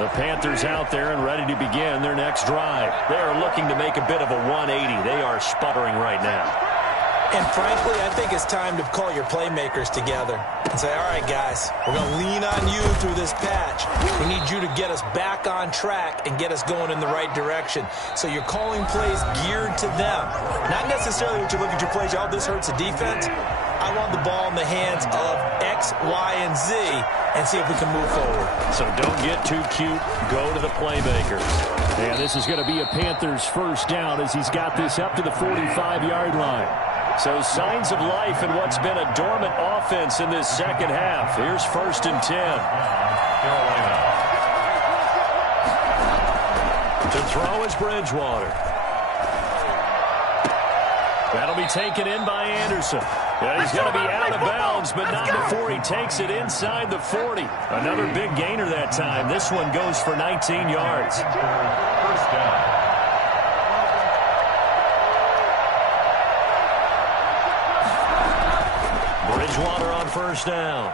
The Panthers out there and ready to begin their next drive. They are looking to make a bit of a 180. They are sputtering right now. And frankly, I think it's time to call your playmakers together and say, all right, guys, we're going to lean on you through this patch. We need you to get us back on track and get us going in the right direction. So you're calling plays geared to them. Not necessarily when you look at your plays, oh, this hurts the defense. I want the ball in the hands of X, Y, and Z and see if we can move forward. So don't get too cute. Go to the playmakers. And this is going to be a Panthers first down as he's got this up to the 45-yard line. So signs of life in what's been a dormant offense in this second half. Here's 1st and 10. To throw is Bridgewater. That'll be taken in by Anderson. And he's going to be out of bounds, but not before he takes it inside the 40. Another big gainer that time. This one goes for 19 yards. First down. Bridgewater on first down.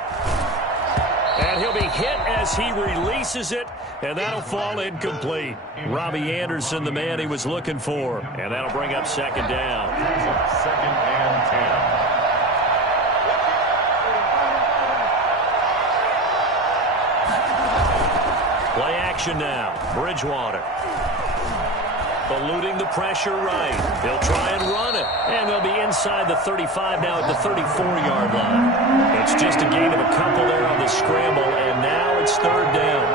And he'll be hit as he releases it, and that'll fall incomplete. Robbie Anderson, the man he was looking for. And that'll bring up second down. Second and 10. Play action now. Bridgewater. Eluding the pressure right. He'll try and run it. And they'll be inside the 35 now at the 34-yard line. It's just a gain of a couple there on the scramble, and now it's third down.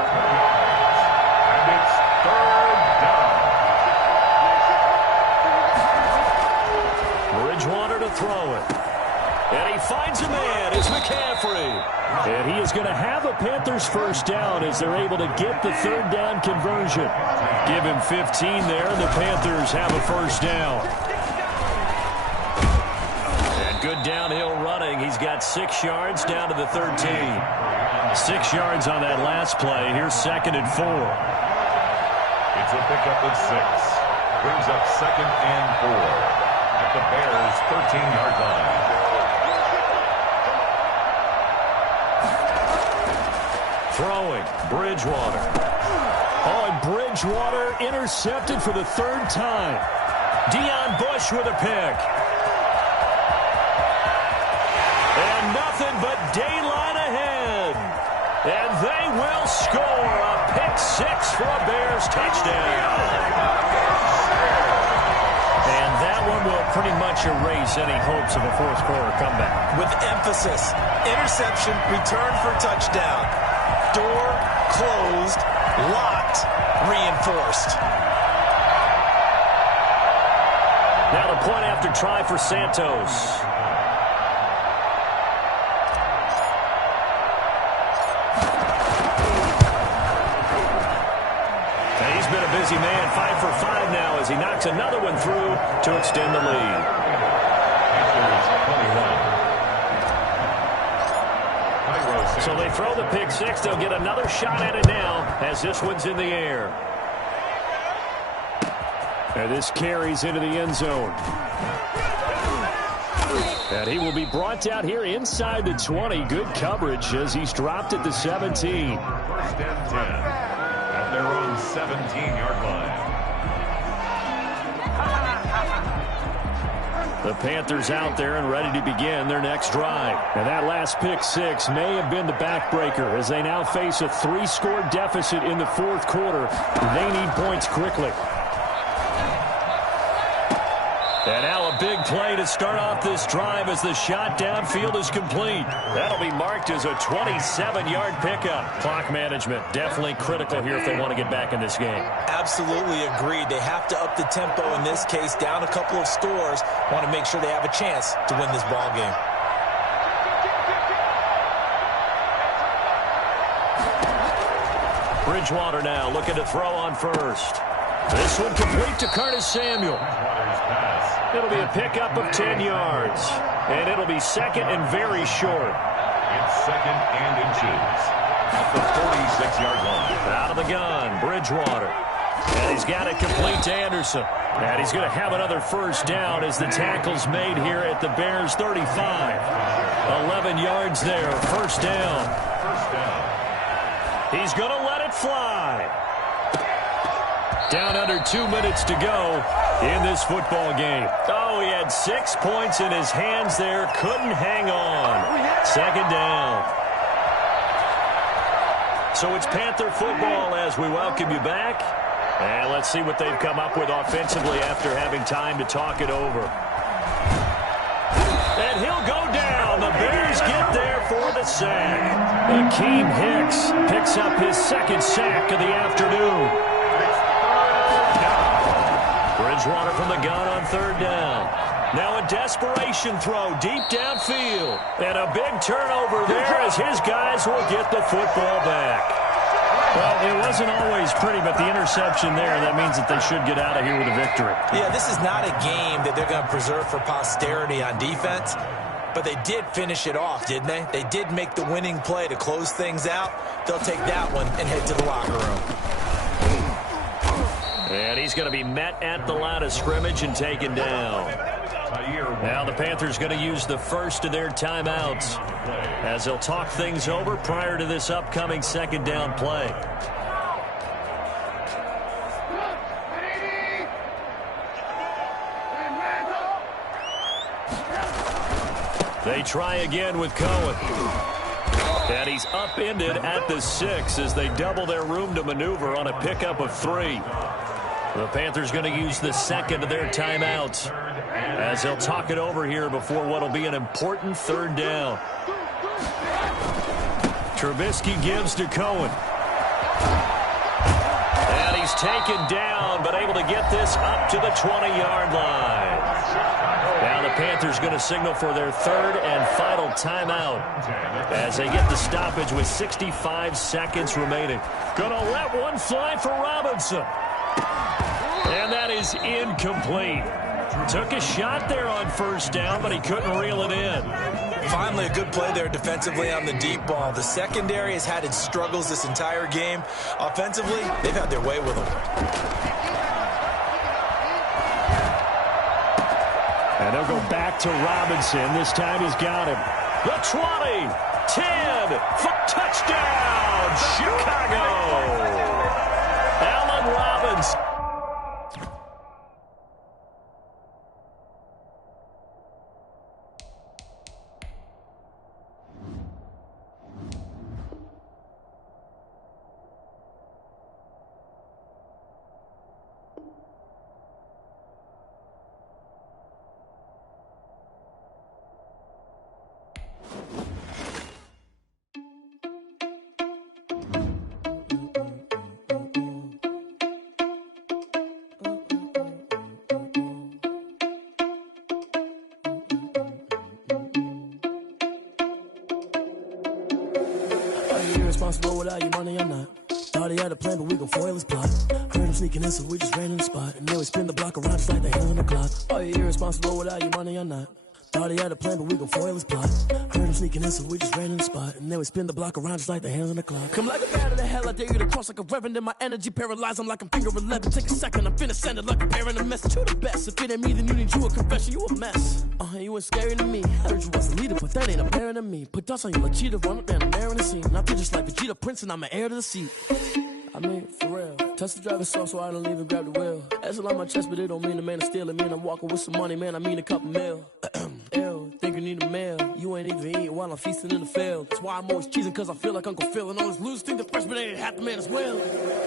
And it's third down. Bridgewater to throw it. And he finds a man. It's McCaffrey. And he is going to have a Panthers first down as they're able to get the third down conversion. Give him 15 there, and the Panthers have a first down. And good downhill running. He's got 6 yards down to the 13. 6 yards on that last play. Here's 2nd and 4. It's a pickup of 6. Brings up 2nd and 4 at the Bears' 13-yard line. Throwing, Bridgewater. Oh, and Bridgewater intercepted for the 3rd time. Deon Bush with a pick. And nothing but daylight ahead. And they will score a pick 6 for a Bears touchdown. And that one will pretty much erase any hopes of a fourth-quarter comeback. With emphasis, interception, return for touchdown. Door closed, locked, reinforced. Now the point after try for Santos. And he's been a busy man, 5 for 5 now as he knocks another one through to extend the lead. So they throw the pick 6. They'll get another shot at it now as this one's in the air. And this carries into the end zone. And he will be brought down here inside the 20. Good coverage as he's dropped at the 17. First and 10 at their own 17-yard line. The Panthers out there and ready to begin their next drive. And that last pick 6 may have been the backbreaker as they now face a 3-score deficit in the 4th quarter. They need points quickly. And now a big play to start off this drive as the shot downfield is complete. That'll be marked as a 27-yard pickup. Clock management definitely critical here if they want to get back in this game. Absolutely agreed. They have to up the tempo in this case, down a couple of scores. Want to make sure they have a chance to win this ball game. Bridgewater now looking to throw on first. This one complete to Curtis Samuel. It'll be a pickup of 10 yards. And it'll be 2nd and very short. It's 2nd and inches at the 46-yard line. Out of the gun, Bridgewater. And he's got it complete to Anderson. And he's going to have another first down as the tackle's made here at the Bears' 35. 11 yards there, first down. First down. He's going to let it fly. Down under 2 minutes to go in this football game. Oh, he had 6 points in his hands there. Couldn't hang on. Second down. So it's Panther football as we welcome you back. And let's see what they've come up with offensively after having time to talk it over. And he'll go down. The Bears get there for the sack. Akeem Hicks picks up his second sack of the afternoon. Bridgewater from the gun on third down. Now a desperation throw deep downfield. And a big turnover there as his guys will get the football back. Well, it wasn't always pretty, but the interception there, that means that they should get out of here with a victory. Yeah, this is not a game that they're going to preserve for posterity on defense, but they did finish it off, didn't they? They did make the winning play to close things out. They'll take that one and head to the locker room. And he's going to be met at the line of scrimmage and taken down. Now the Panthers going to use the first of their timeouts as they'll talk things over prior to this upcoming second down play. They try again with Cohen. And he's upended at the 6 as they double their room to maneuver on a pickup of 3. The Panthers going to use the second of their timeouts as they'll talk it over here before what will be an important third down. Trubisky gives to Cohen. And he's taken down, but able to get this up to the 20-yard line. Now the Panthers going to signal for their third and final timeout as they get the stoppage with 65 seconds remaining. Going to let one fly for Robinson. And that is incomplete. Took a shot there on first down, but he couldn't reel it in. Finally, a good play there defensively on the deep ball. The secondary has had its struggles this entire game. Offensively, they've had their way with them. And they'll go back to Robinson. This time he's got him. The 20, 10, touchdown, Chicago. Allen Robinson. Irresponsible without your money, I'm not. Thought he had a plan, but we gon' foil his plot. Heard him sneaking in, so we just ran in the spot. And then we spin the block around just like the hell in the clock. Oh, you're irresponsible without your money, I'm not. Thought he had a plan, but we gon' foil his plot. Heard him sneaking in, so we just ran in the spot. And then we spin the block around just like the hell in the clock. Come like a bat of the hell, I dare you to cross like a reverend. In my energy paralyzed, I'm like I'm finger 11. Take a second, I'm finna send it like a parent a message to the best. If it ain't me, then you need you a confession, you a mess. You ain't scary to me. Heard you was a leader, but that ain't apparent to me. Put dust on you like cheetah, run up down the air in the scene. I feel just like Vegeta Prince, and I'm an heir to the seat. I mean, for real. Touch the driver's soft so I don't even grab the wheel. That's a lot on my chest, but it don't mean the man is stealing. Man, I'm walking with some money, man, I mean a couple mil. Ew, think you need a meal. You ain't even eating while I'm feasting in the field. That's why I'm always cheesing, cause I feel like Uncle Phil. And all those losers think the freshman ain't half the man as well.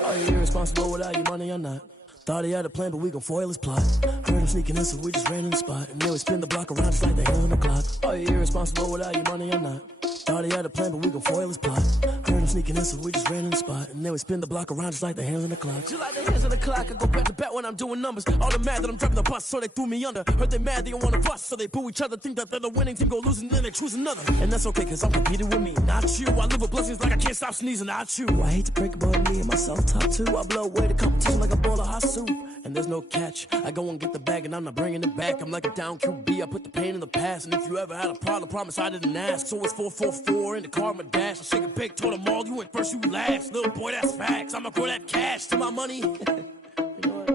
Are you irresponsible without your money or not? Thought he had a plan, but we gon' foil his plot. Heard him sneaking in, so we just ran in the spot. And then we spin the block around just like the hell in the clock. Are you irresponsible without your money or not? Thought he had a plan, but we gon' foil his plot. Heard him sneaking in, so we just ran in the spot. And then we spin the block around just like the hands on the clock. Just like the hands on the clock, I go back to back when I'm doing numbers. All the mad that I'm driving the bus, so they threw me under. Heard they mad, they don't wanna bust, so they boo each other. Think that they're the winning team, go losing, then they choose another. And that's okay, cause I'm competing with me, not you. I live with blessings like I can't stop sneezing, not you. I hate to break it, but me and myself top two. I blow away the competition like a bowl of hot soup. And there's no catch. I go and get the bag and I'm not bringing it back. I'm like a down QB, I put the pain in the past. And if you ever had a problem, promise I didn't ask. So it's 4-4-4 in the car, my dash. I shake it big, told them all, you went first, you last. Little boy, that's facts. I'ma grow that cash to my money. You know what?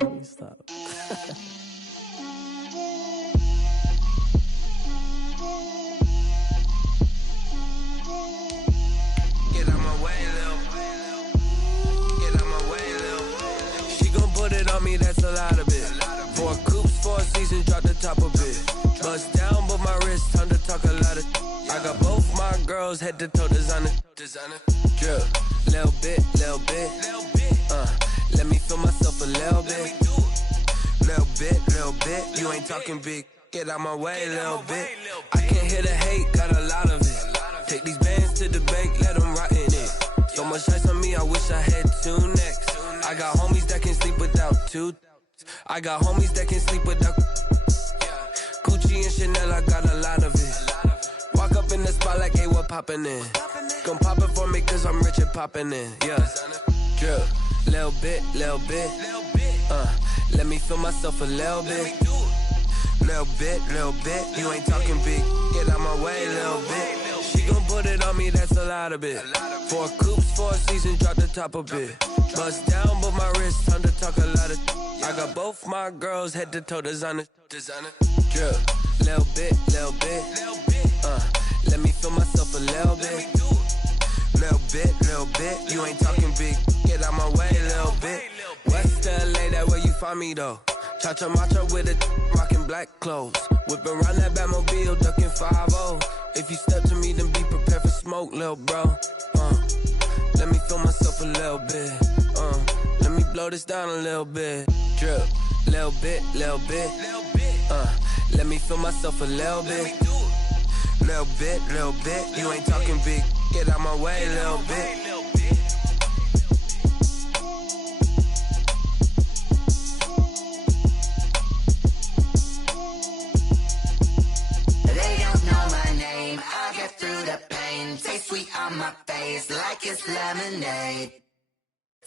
Let me stop. Get out my way, little girls head to toe designer. Drip, little bit. Let me feel myself a little bit. Little bit. You ain't talking big. Get out my way, little bit. I can't hear the hate, got a lot of it. Take these bands to the bank, let them rot in it. So much ice on me, I wish I had two necks. I got homies that can sleep without two. I got homies that can sleep without Gucci and Chanel, I got a lot of it. Walk up in the spot like, hey, what poppin' in? Gon' pop it for me cause I'm rich and poppin' in, yeah. Drip, little bit. Let me feel myself a little bit. Little bit. You ain't talking big. Get out my way, little bit. She gon' put it on me, that's a lot of it. 4 coops, 4 seasons, drop the top a bit. Bust down, but my wrist, time to talk a lot of. I got both my girls head to toe designer. Drip, little bit. Let me feel myself a little bit. Little bit. You ain't talking big. Get out my way, little bit. West LA, that where you find me though. Cha-cha matcha with a rockin' black clothes. Whip around that Batmobile, ducking 5-0. If you step to me, then be prepared for smoke, lil' bro. Let me feel myself a little bit. Let me blow this down a little bit. Drip, little bit. Let me feel myself a little bit. Little bit. You ain't talking big. Get out my way, little bit. Taste sweet on my face like it's lemonade.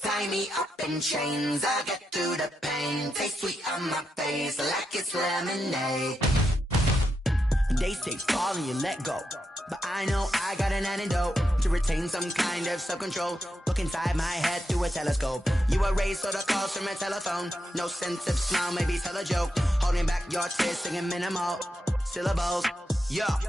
Tie me up in chains, I get through the pain. Taste sweet on my face like it's lemonade. They say fall and you let go, but I know I got an antidote to retain some kind of self-control. Look inside my head through a telescope. You erase all the calls from a telephone. No sense of smile, maybe tell a joke. Holding back your tears, singing minimal syllables. Yeah.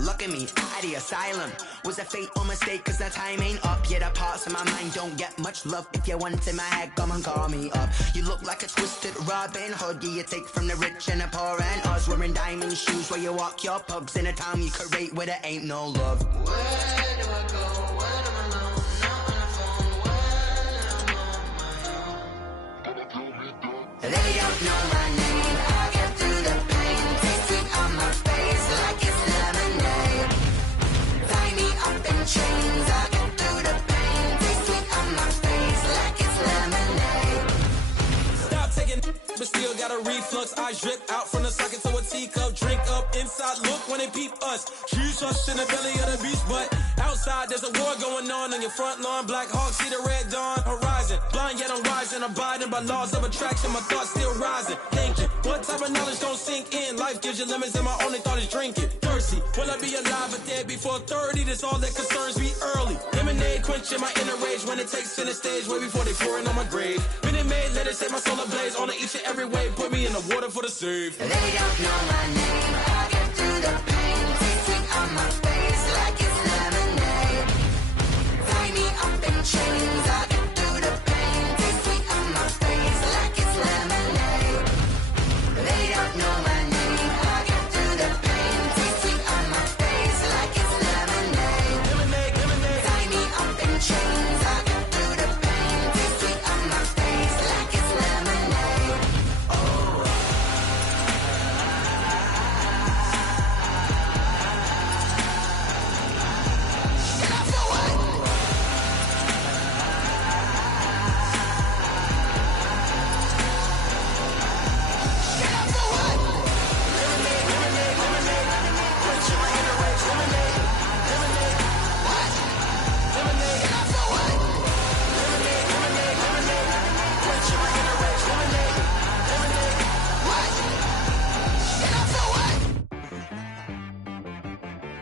Look at me, out of the asylum. Was a fate or mistake, cause the time ain't up. Yet the parts of my mind don't get much love. If you want in my head, come and call me up. You look like a twisted Robin Hood. Yeah, you take from the rich and the poor and us. Wearing diamond shoes where you walk your pugs. In a town you create where there ain't no love. Where do I go when I'm alone? Not on the phone, when I'm on my own. They don't know my name, I get through the pain. Taste sweet on my face like it's lemonade. Tie me up in chains, I get through the pain. Taste sweet on my face like it's lemonade. Stop taking but still got a reflux. Eyes drip out from the socket to a teacup. Drink up inside, look when they peep us. Jesus in the belly of the beast, but outside there's a war going on your front lawn. Black Hawk, see the red dawn horizon. Blind yet I'm rising, abiding by laws of attraction. My thoughts still rising, thinking what type of knowledge don't sink in. Life gives you limits and my only thought is drinking. Thirsty, will I be alive or dead before 30? That's all that concerns me early. Lemonade quenching my inner rage when it takes center stage way before they pour it on my grave. Minute Maid, let it set my soul ablaze on each and every way. Put me in the water for the save. They don't know my name, I get through the pain. Taste sweet on my face like it's lemonade. Tie me up in chains, I get through the pain. Taste sweet on my face like it's lemonade. They don't know my name, I get through the pain. Taste sweet on my face like it's lemonade. Tie me up in chains, I get through the pain. Taste sweet on my face like it's lemonade.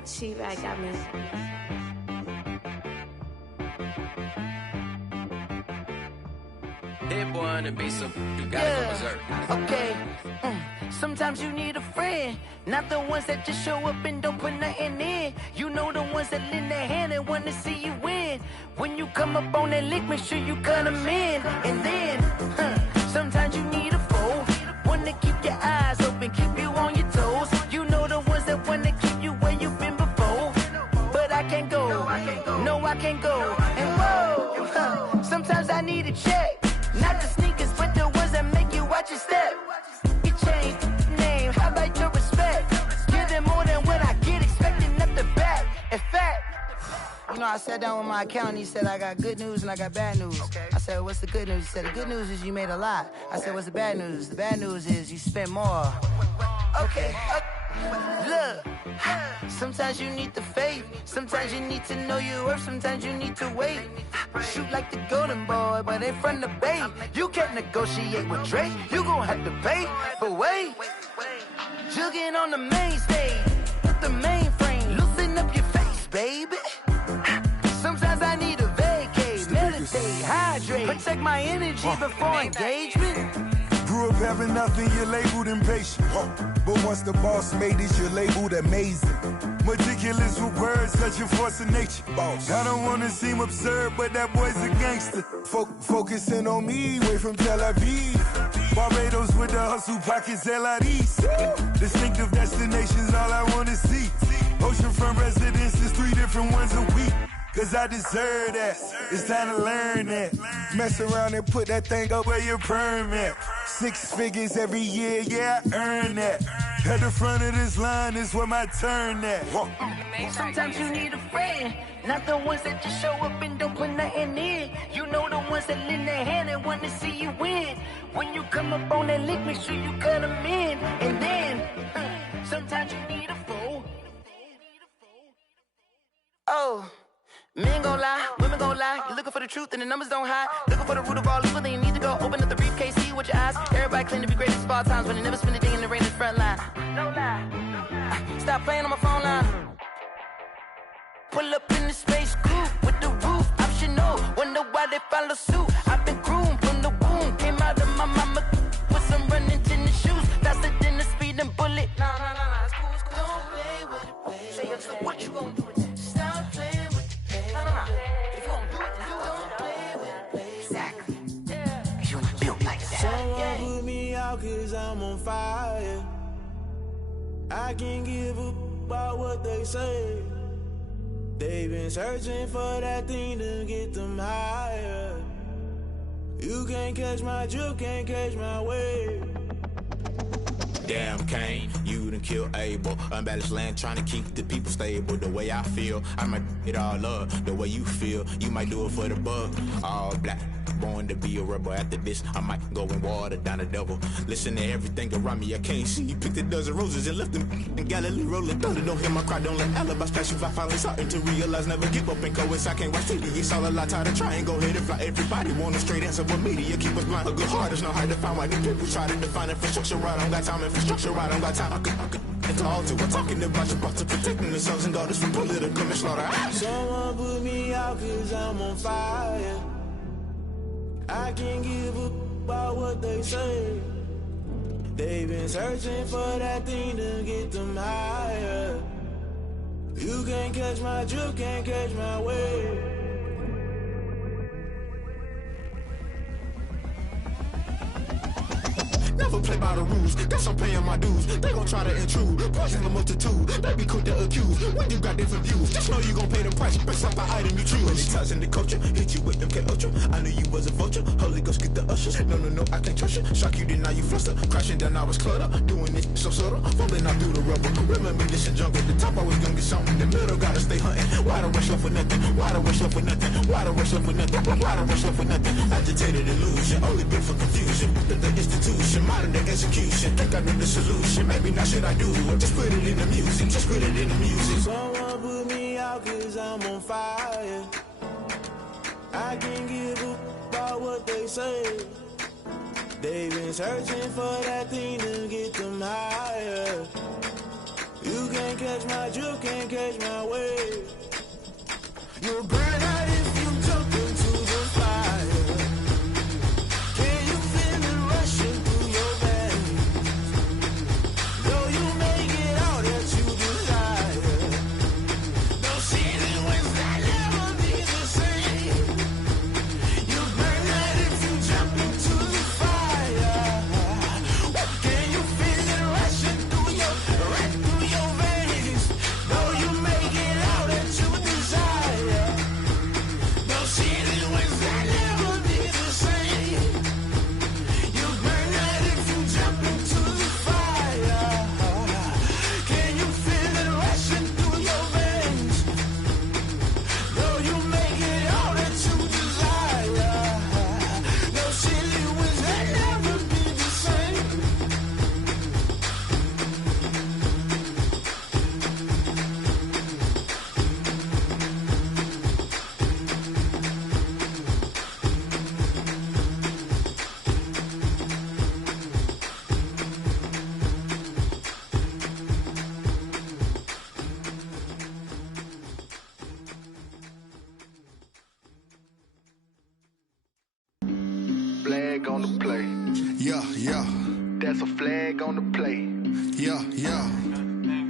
She right got me. Hit boy on the beat, so you gotta go berserk. Okay. Sometimes you need a friend, not the ones that just show up and don't put nothing in. You know the ones that lend their hand and want to see you win. When you come up on that lick, make sure you cut them in. And then, sometimes you need a foe, one to keep your eyes open, keep you on your toes. You know the ones that want to keep you where you've been before. But I can't can't go. And whoa, sometimes I need a check. Not the sneakers, but the ones that make you watch your step. You change name, how about your respect? Give them more than what I get, expecting up the back. In fact, you know, I sat down with my accountant. He said, I got good news and I got bad news. Okay. I said, what's the good news? He said, the good news is you made a lot. I said, what's the bad news? The bad news is you spent more. Okay. Look, sometimes you need the faith. Sometimes you need to know your worth. Sometimes you need to wait. Shoot like the golden boy, but in front of the bay. You can't negotiate with Drake. You gon' have to pay. But wait, jugging on the main stage with the mainframe. Loosen up your face, baby. Sometimes I need a vacate, meditate, hydrate, protect my energy before engagement. Grew up having nothing, you're labeled impatient. But once the boss made it, you're labeled amazing. Meticulous with words, such a force of nature. I don't wanna seem absurd, but that boy's a gangster. Focusing on me, way from Tel Aviv. Barbados with the hustle, pockets LIDs. Distinctive destinations, all I wanna see. Oceanfront residences, 3 different ones a week. Cause I deserve that, it's time to learn that. Mess around and put that thing up where your permit. 6 figures every year, yeah, I earn that. At the front of this line is where my turn at. Sometimes you need a friend, not the ones that just show up and don't put nothing in. You know the ones that lend their hand and want to see you win. When you come up on that lick, make sure you cut them in. And then, sometimes you need a fool. Oh. Men gon' lie, women gon' lie. You're looking for the truth and the numbers don't hide. Looking for the root of all evil, then you need to go open up the briefcase, see with your eyes. Everybody claim to be greatest of all times, but they never spend a day in the rain in the front line. No lie. Stop playing on my phone line. Pull up in the space coupe with the roof optional. Wonder why they follow suit. I've been groomed from the womb. Came out of my mama with some running tennis shoes. Faster than the speeding bullet. Nah, it's cool, it's cool. Don't play with it, baby. Say it, so what you gon' do? Stop playing with it. If you don't do it, then you don't play with it, baby. Exactly. Yeah. You ain't built like that. Someone put me out cause I'm on fire. I can't give up about what they say. They've been searching for that thing to get them higher. You can't catch my drift, can't catch my wave. Damn Kane, you done killed Abel. Unbalanced land trying to keep the people stable. The way I feel, I might it all up. The way you feel, you might do it for the buck. All black, born to be a rebel. After this, I might go and water down the devil. Listen to everything around me, I can't see. You picked a dozen roses and left them in Galilee rolling thunder. Don't hear my cry, don't let alibis pass you. I finally starting to realize, never give up and go. I can't watch TV, it's all a lot. Tired of trying, go ahead and fly. Everybody want a straight answer, but media keep us blind. A good heart is not hard to find. Why the people try to define infrastructure right? I don't got time, infrastructure right, I don't got time. I could talk to. I'm talking about your boss to protecting the sons and daughters from political and slaughter. Someone put me out cause I'm on fire. I can't give up about what they say. They've been searching for that thing to get them higher. You can't catch my drift, can't catch my wave. Never play by the rules, guess I'm paying my dues. They gon' try to intrude, poison the multitude. They be quick to accuse, when you got different views. Just know you gon' pay the price, based off the item you choose. Many times in the culture, hit you with MK Ultra. I knew you was a vulture, Holy Ghost get the ushers. No, I can't trust you. Shock you, then now you fluster. Crashing down, I was cluttered. Doing it so subtle, falling out through the rubble. Remember this in jungle, the top always gonna get something. The middle gotta stay hunting. Why the rush left for nothing? Why the rush left for nothing? Why the rush left for nothing? Why the rush left for nothing? Agitated illusion, only been for confusion. The institution, modern day execution. Think I know the solution. Maybe not should I do it? Just put it in the music. Just put it in the music. Someone put me out cause I'm on fire. I can't give up about what they say. They've been searching for that thing to get them higher. You can't catch my drift, can't catch my wave. You'll burn out if you jump into the fire. Can you feel it rushing through your veins? Though you may get all that you desire, those feelings that never be the same. You burn out if you jump into the fire. Can you feel it rushing through your veins? Though you may get all that you desire. flag on the play. Yeah, yeah. That's a flag on the play. Yeah, yeah.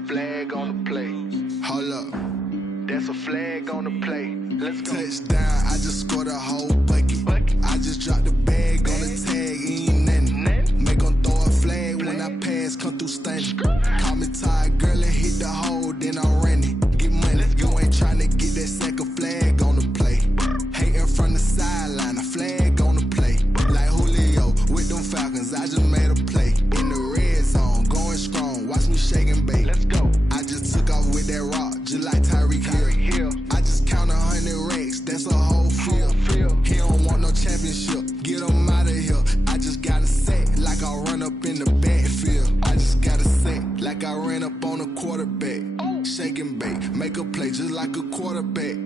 Flag on the play. Hold up. That's a flag on the play. Let's go. Touchdown, I just scored a whole bucket. I just dropped the bag on the tag, ain't nothing. Make them throw a flag when I pass, come through stunning. Call me tired, girl, and hit the hole, then I'm running. Get money, you ain't tryna get that second flag on the play. Hating from the sideline, a flag on the play. Like Julio with them Falcons, I just made a play. In the red zone, going strong, watch me shake and bake. Let's go. I just took off with that rock, just like Tyreek Hill. I just count 100 racks, that's a whole field. He don't want no championship, get him out of here. I just got a set, like I run up in the backfield. I just got a set, like I ran up on a quarterback. Shake and bake, make a play just like a quarterback.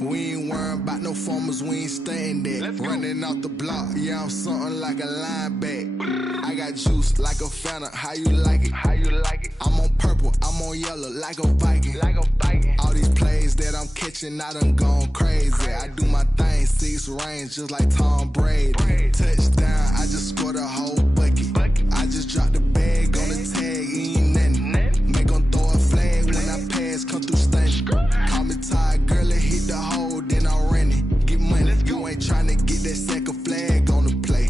We ain't worrying about no formers, we ain't staying there. Running out the block, yeah, I'm something like a linebacker. I got juice like a Fanta, how you like it? How you like it? I'm on purple, I'm on yellow, like a Viking. Like a Viking. All these plays that I'm catching, I done gone crazy. I do my thing, 6 range, just like Tom Brady. Touchdown, I just scored a whole bucket. I just dropped the bag on the tag, ain't nothing. Make them throw a flag when I pass, come through stunning. Call me tired, girl, and hit the hole, then I'm running. Get money, you ain't tryna get that second flag on the play.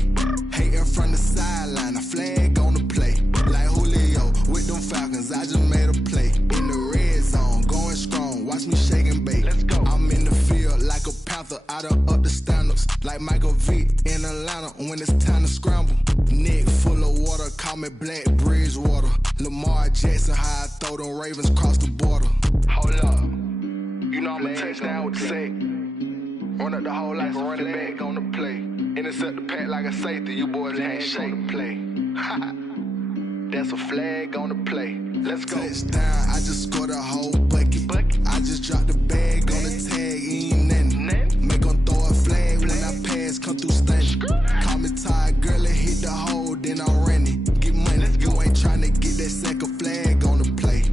Hating from the sideline, a flag on the play. Like Julio with them Falcons, I just made a play. In the red zone, going strong, watch me shake and bake. Let's go. I'm in the field like a Panther, I done up the stand-ups. Like Michael Vick in Atlanta when it's time to scramble. Neck full of water, call me Black Bridgewater. Lamar Jackson, how I throw them Ravens cross the border. Hold up. You know I'm a touchdown with the sack. Run up the hole like a running back on the play. Intercept the pack like a safety. You boys can't shake the play. That's a flag on the play. Let's go. Touchdown, I just scored a whole bucket. I just dropped the bag on the tag, ain't nothing. Make them throw a flag when I pass, come through stunning. Call me tired, girl, and hit the hole, then I'm running. Get money, you ain't tryna get that second flag on the play.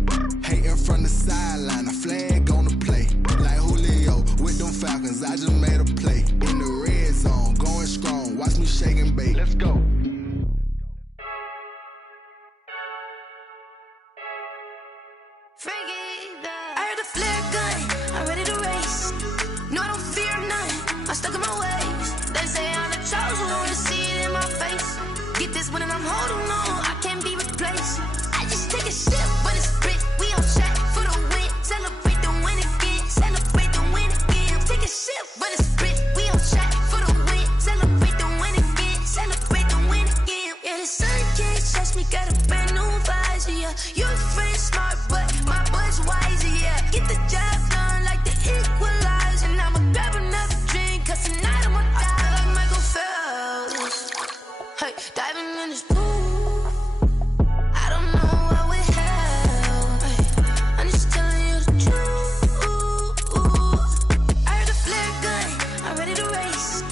Hating from the sideline, a flag on the play. Like Julio with them Falcons, I just made a play. In the red zone, going strong, watch me shake and bake. Let's go. I heard a flare gun, I'm ready to race. No, I don't fear none, I'm stuck in my ways. They say I'm the chosen one, see it in my face. Get this one and I'm holding on, I can't be replaced. I just take a sip, but it's grit. We on track for the win, celebrate the win again. Celebrate the win again. Take a sip, but it's grit. We on track for the win, celebrate the win again. Celebrate the win again. Yeah, the sun can't touch me, got a brand new visor. Yeah, you're friend smart, but my boy's wiser. Yeah, get the job done like the equalizer. Now I'ma grab another drink, cause tonight I'ma die like Michael Phelps. Hey, diving in this pool, I don't know what we have. Hey, I'm just telling you the truth. I heard a flare gun, I'm ready to race.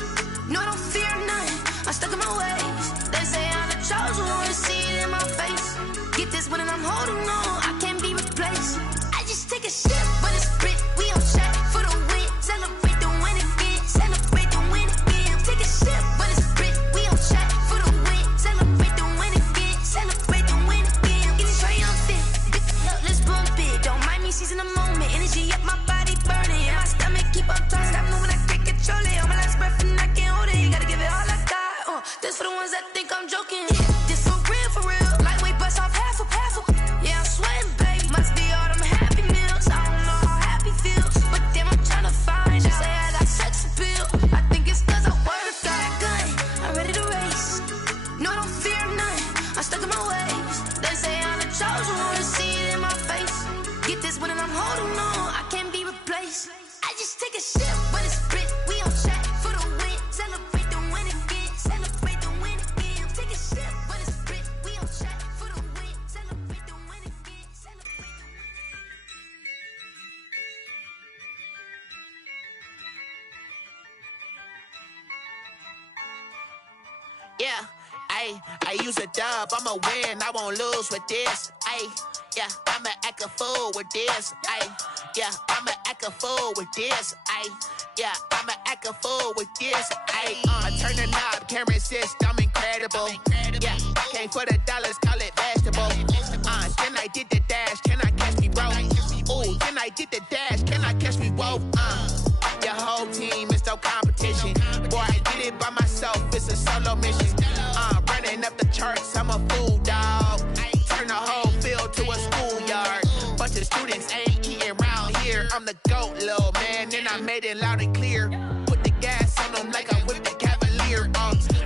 No, I don't fear none, I'm stuck in my ways. They say I'm the chosen one, see it in my face. Get this one and I'm holding on, I can't be replaced. I just take a sip, but it's grit. We on track for the win, celebrate the win again. Celebrate the win again. Take a sip, but it's grit. We on track for the win, celebrate the win again. Celebrate the win again. Get it triumphant, let's bump it. Don't mind me seizing the moment. Energy up my body burning, and my stomach keep on turning. Stop moving, I can't control it. On my last breath and I can't hold it. You gotta give it all I got. This for the ones that think I'm joking. This for real. Lightweight bust off half a. Yeah, I'm sweating, babe. Must be all them happy meals. I don't know how happy feels, but damn, I'm tryna find you. Say I got sex appeal. I think it's cause I work. Got a gun, I'm ready to race. No, I don't fear none, I'm stuck in my ways. They say I'm the chosen one, see it in my face. Get this one and I'm holding on, I can't be replaced. I just take a sip, but it's grit. We on track for the win, celebrate the win again. Celebrate the win again. Take a sip, but it's grit. We on track for the win, celebrate the win again. Celebrate the win. Yeah, I use a dub, I'ma win, I won't lose with this. Yeah, I'ma act a fool with this. Yeah, I'ma act a fool with this. Yeah, I'ma act a fool with this. Ayy, turn the knob, camera assist, I'm incredible. Yeah, came for the dollars, call it vegetable. Then I did the dash, can I catch me, bro? Ooh, then I did the dash, can I catch me, whoa? Your whole team is no competition. Boy, I did it by myself, it's a solo mission. Running up the charts, I'm a fool, dog. Turn the whole field to a schoolyard. Bunch of students ain't eating round here. I'm the GOAT, little man, and I made it loud and clear. Put the gas on them like I whipped the Cavalier.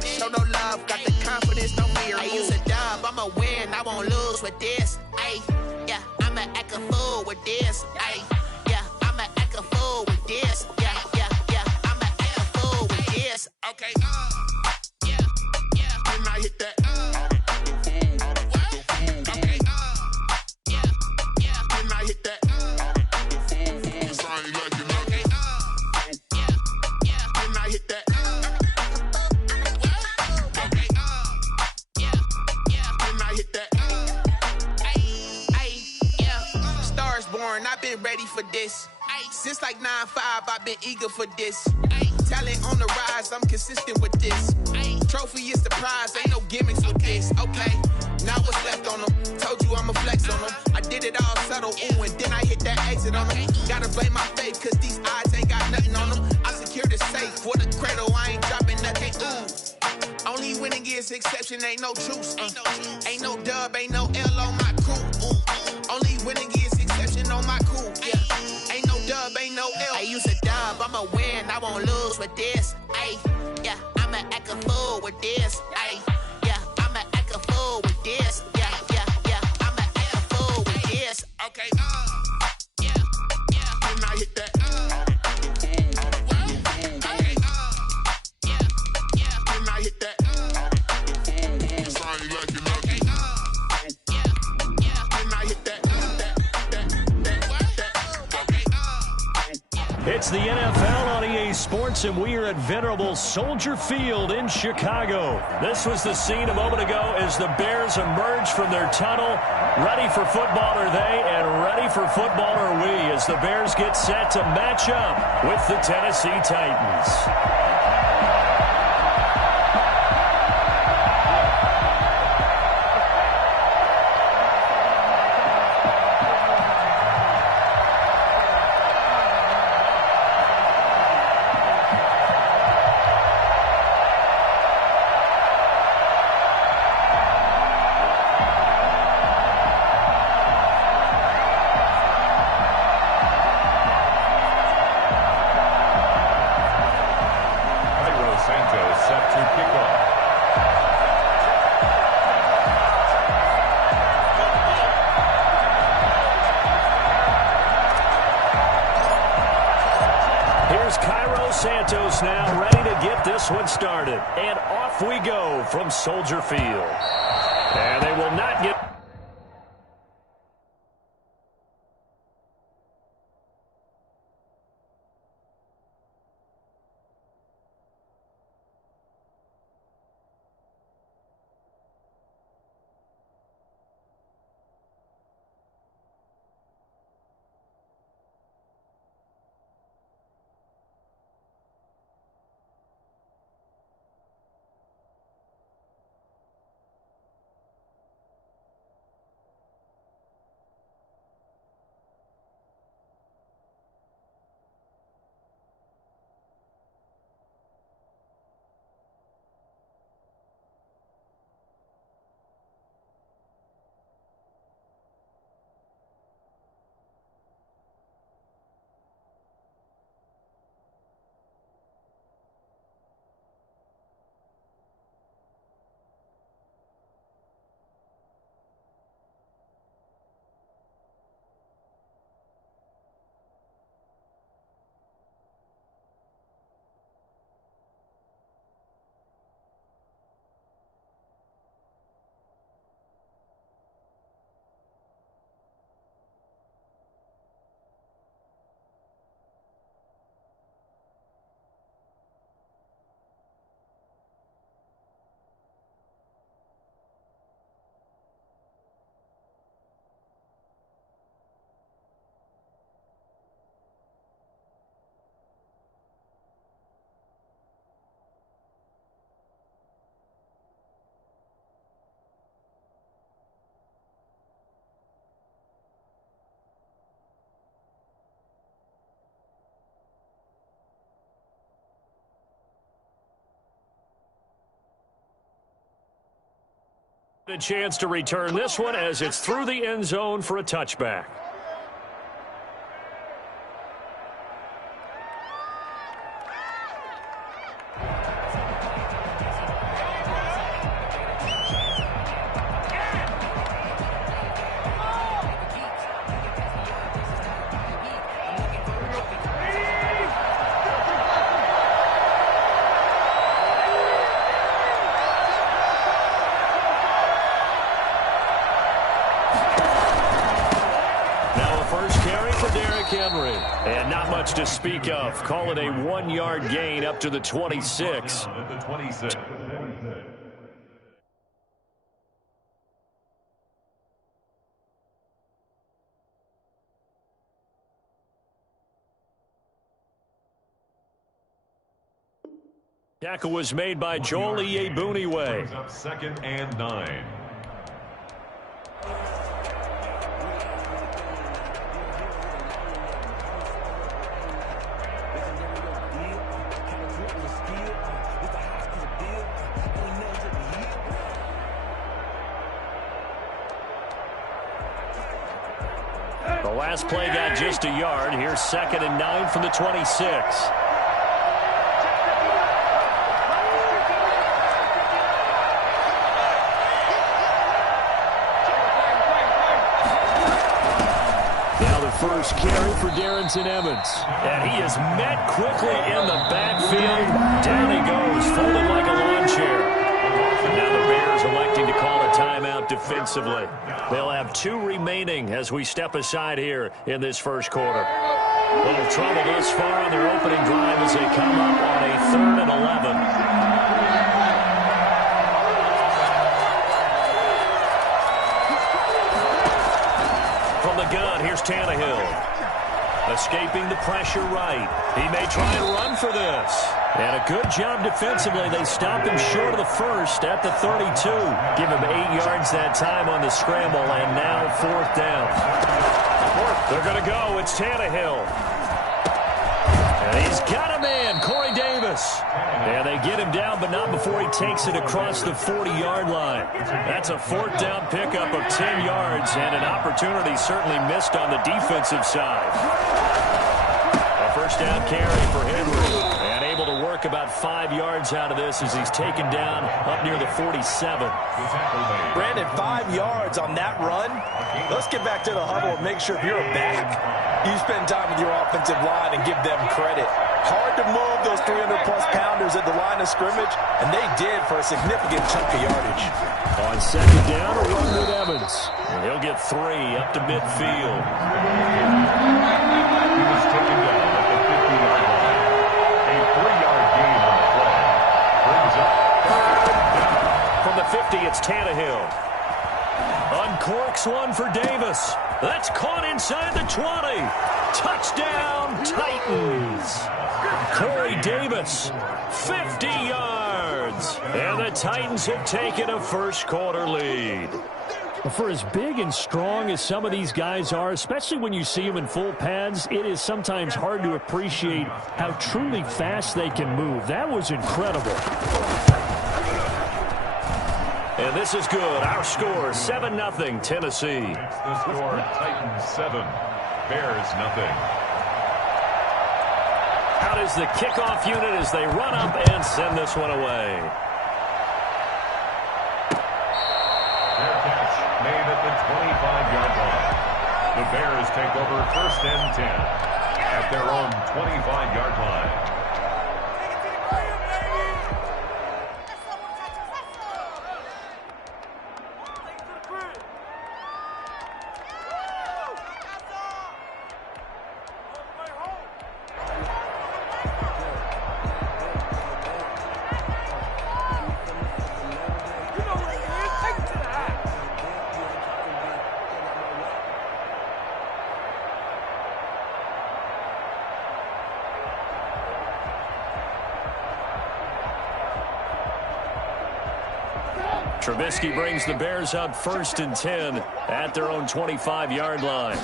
Show no love, got the confidence, no fear. I use a dub, I'ma win, I won't lose with this. Ay, yeah, I'ma act a fool with this. Ay, yeah, I'ma act a fool with this. Yeah, I'ma act a fool with this. Okay, yeah, when I hit that. Okay, yeah, when I hit that. It's only like you know. Okay, yeah, when I hit that. Okay, yeah, when I hit that. Yeah, Stars born, I've been ready for this. Since like 9-5, I've been eager for this. Talent on the rise, I'm consistent with this. Trophy is the prize, ain't no gimmicks with this. Okay, now what's left on them? Told you I'ma flex on them. I did it all subtle, ooh, and then I hit that exit on them. Gotta blame my faith, cause these odds ain't got nothing on them. I secure the safe for the cradle, I ain't dropping nothing, ooh. Only winning is exception, ain't no truce. Ain't no dub, ain't no L on my crew. Only winning is exception on my crew. Yeah, ain't no dub, ain't no L. I use a dub, I'ma win, I won't lose with this. Ay, yeah, I'ma act a fool with this. Ay, yeah, I'ma act a fool with this. Yeah, I'ma act a fool with this. Okay, yeah, when I hit that. Okay, yeah, when I hit that. It's only like you know. Okay, yeah, when I hit that. It's the NFL on EA Sports, and we are at venerable Soldier Field in Chicago. This was the scene a moment ago as the Bears emerged from their tunnel. Ready for football are they, and ready for football are we, as the Bears get set to match up with the Tennessee Titans. Santos now ready to get this one started. And off we go from Soldier Field. And they will not get... A chance to return this one as it's through the end zone for a touchback. And not much to speak of. Call it a 1-yard gain up to the 26. Tackle was made by Joel Iyiegbuniwe. 2nd and 9. The last play got just a yard. Here's 2nd and 9 from the 26. Now the first carry for Darrynton Evans. And he is met quickly in the backfield. Down he goes, folded like a lawn chair. Now the Bears electing to call a timeout defensively. They'll have 2 remaining as we step aside here in this first quarter. A little trouble thus far on their opening drive as they come up on a 3rd and 11. From the gun, here's Tannehill. Escaping the pressure right. He may try and run for this. And a good job defensively. They stopped him short of the first at the 32. Give him 8 yards that time on the scramble, and now 4th down. They're going to go. It's Tannehill. And he's got a man, Corey Davis. And they get him down, but not before he takes it across the 40-yard line. That's a 4th down pickup of 10 yards, and an opportunity certainly missed on the defensive side. A first down carry for Henry. And able to work about 5 yards out of this as he's taken down up near the 47. Brandon, 5 yards on that run. Let's get back to the huddle and make sure if you're a back, you spend time with your offensive line and give them credit. Hard to move those 300-plus pounders at the line of scrimmage, and they did for a significant chunk of yardage. On 2nd down, a run with Evans. And he'll get 3 up to midfield. He was taken down at the 50-yard line. A 3-yard gain on the play. Brings up 3rd down. From the 50, it's Tannehill. Uncorks one for Davis. That's caught inside the 20. Touchdown, Titans. Corey Davis, 50 yards. And the Titans have taken a first quarter lead. For as big and strong as some of these guys are, especially when you see them in full pads, it is sometimes hard to appreciate how truly fast they can move. That was incredible. And this is good. Our score, 7-0, Tennessee. The score, Titans 7, Bears nothing. Out is the kickoff unit as they run up and send this one away. Their catch made at the 25-yard line. The Bears take over 1st and 10 at their own 25-yard line. Trubisky brings the Bears up 1st and 10 at their own 25-yard line.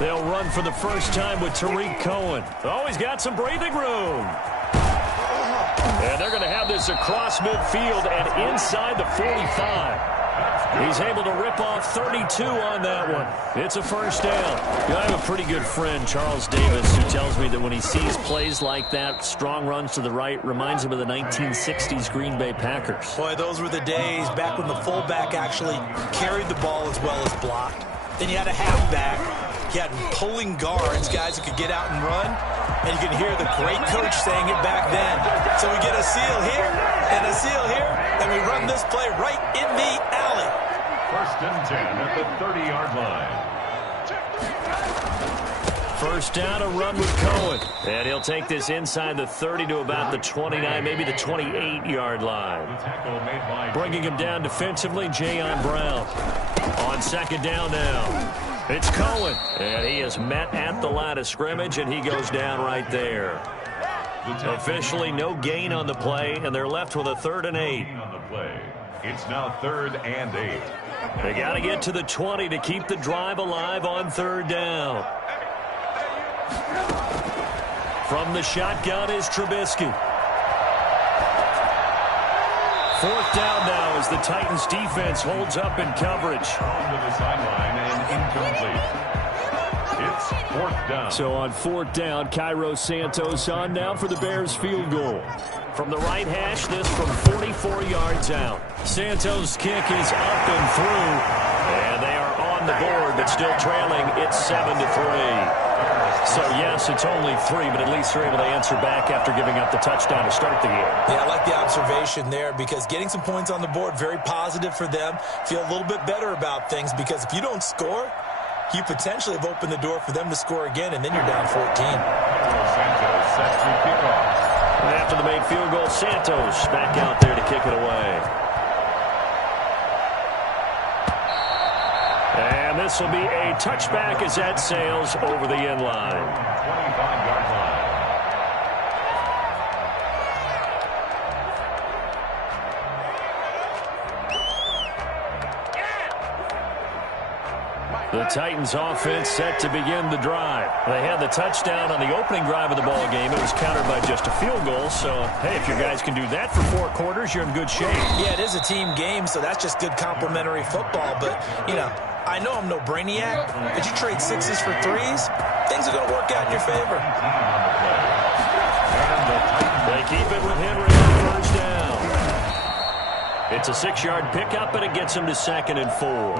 They'll run for the first time with Tariq Cohen. Oh, he's got some breathing room. And they're going to have this across midfield and inside the 45. He's able to rip off 32 on that one. It's a first down. I have a pretty good friend, Charles Davis, who tells me that when he sees plays like that, strong runs to the right, reminds him of the 1960s Green Bay Packers. Boy, those were the days back when the fullback actually carried the ball as well as blocked. Then you had a halfback. You had pulling guards, guys who could get out and run. And you can hear the great coach saying it back then. So we get a seal here and a seal here, and we run this play right in the alley. First and 10 at the 30-yard line. First down, a run with Cohen. And he'll take this inside the 30 to about the 29, maybe the 28-yard line. Bringing him down defensively, Jayon Brown. On second down now. It's Cohen, and he is met at the line of scrimmage, and he goes down right there. Officially, no gain on the play, and they're left with a 3rd and 8. It's now 3rd and 8. They got to get to the 20 to keep the drive alive on 3rd down. From the shotgun is Trubisky. 4th down now as the Titans defense holds up in coverage. To the sideline and incomplete. It's 4th down. So on 4th down, Cairo Santos on now for the Bears field goal. From the right hash, this from 44 yards out. Santos' kick is up and through. And they are on the board, but still trailing. It's 7-3. So, yes, it's only 3, but at least they're able to answer back after giving up the touchdown to start the game. Yeah, I like the observation there because getting some points on the board, very positive for them. Feel a little bit better about things because if you don't score, you potentially have opened the door for them to score again, and then you're down 14. Santos set to kick off. After the made field goal, Santos back out there to kick it away. And this will be a touchback as that sails over the end line. 25-yard line. The Titans offense set to begin the drive. They had the touchdown on the opening drive of the ball game. It was countered by just a field goal. So, hey, if your guys can do that for 4 quarters, you're in good shape. Yeah, it is a team game, so that's just good complimentary football. But, you know, I know I'm no brainiac, but you trade 6s for 3s, things are going to work out in your favor. They keep it with Henry on 1st down. It's a 6-yard pickup, and it gets him to 2nd and 4.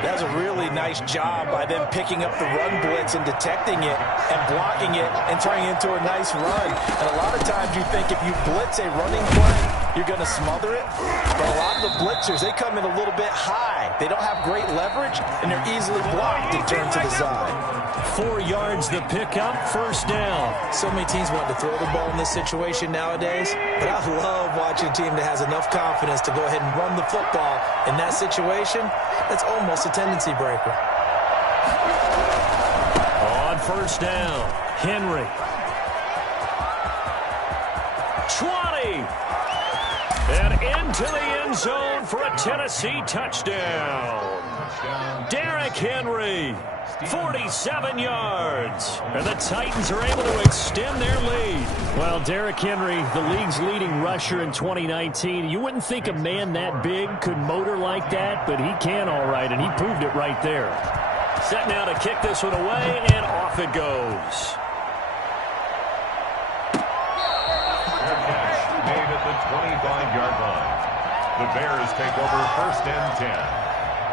That was a really nice job by them picking up the run blitz and detecting it and blocking it and turning it into a nice run. And a lot of times you think if you blitz a running play, you're going to smother it. But a lot of the blitzers, they come in a little bit high. They don't have great leverage, and they're easily blocked and turned to the side. 4 yards the pickup, 1st down. So many teams want to throw the ball in this situation nowadays, but I love watching a team that has enough confidence to go ahead and run the football in that situation. That's almost a tendency breaker. On 1st down, Henry. 20. And into the end zone for a Tennessee touchdown. Derrick Henry, 47 yards. And the Titans are able to extend their lead. Well, Derrick Henry, the league's leading rusher in 2019. You wouldn't think a man that big could motor like that, but he can all right, and he proved it right there. Set now to kick this one away, and off it goes. Made at the 25-yard line. The Bears take over 1st and 10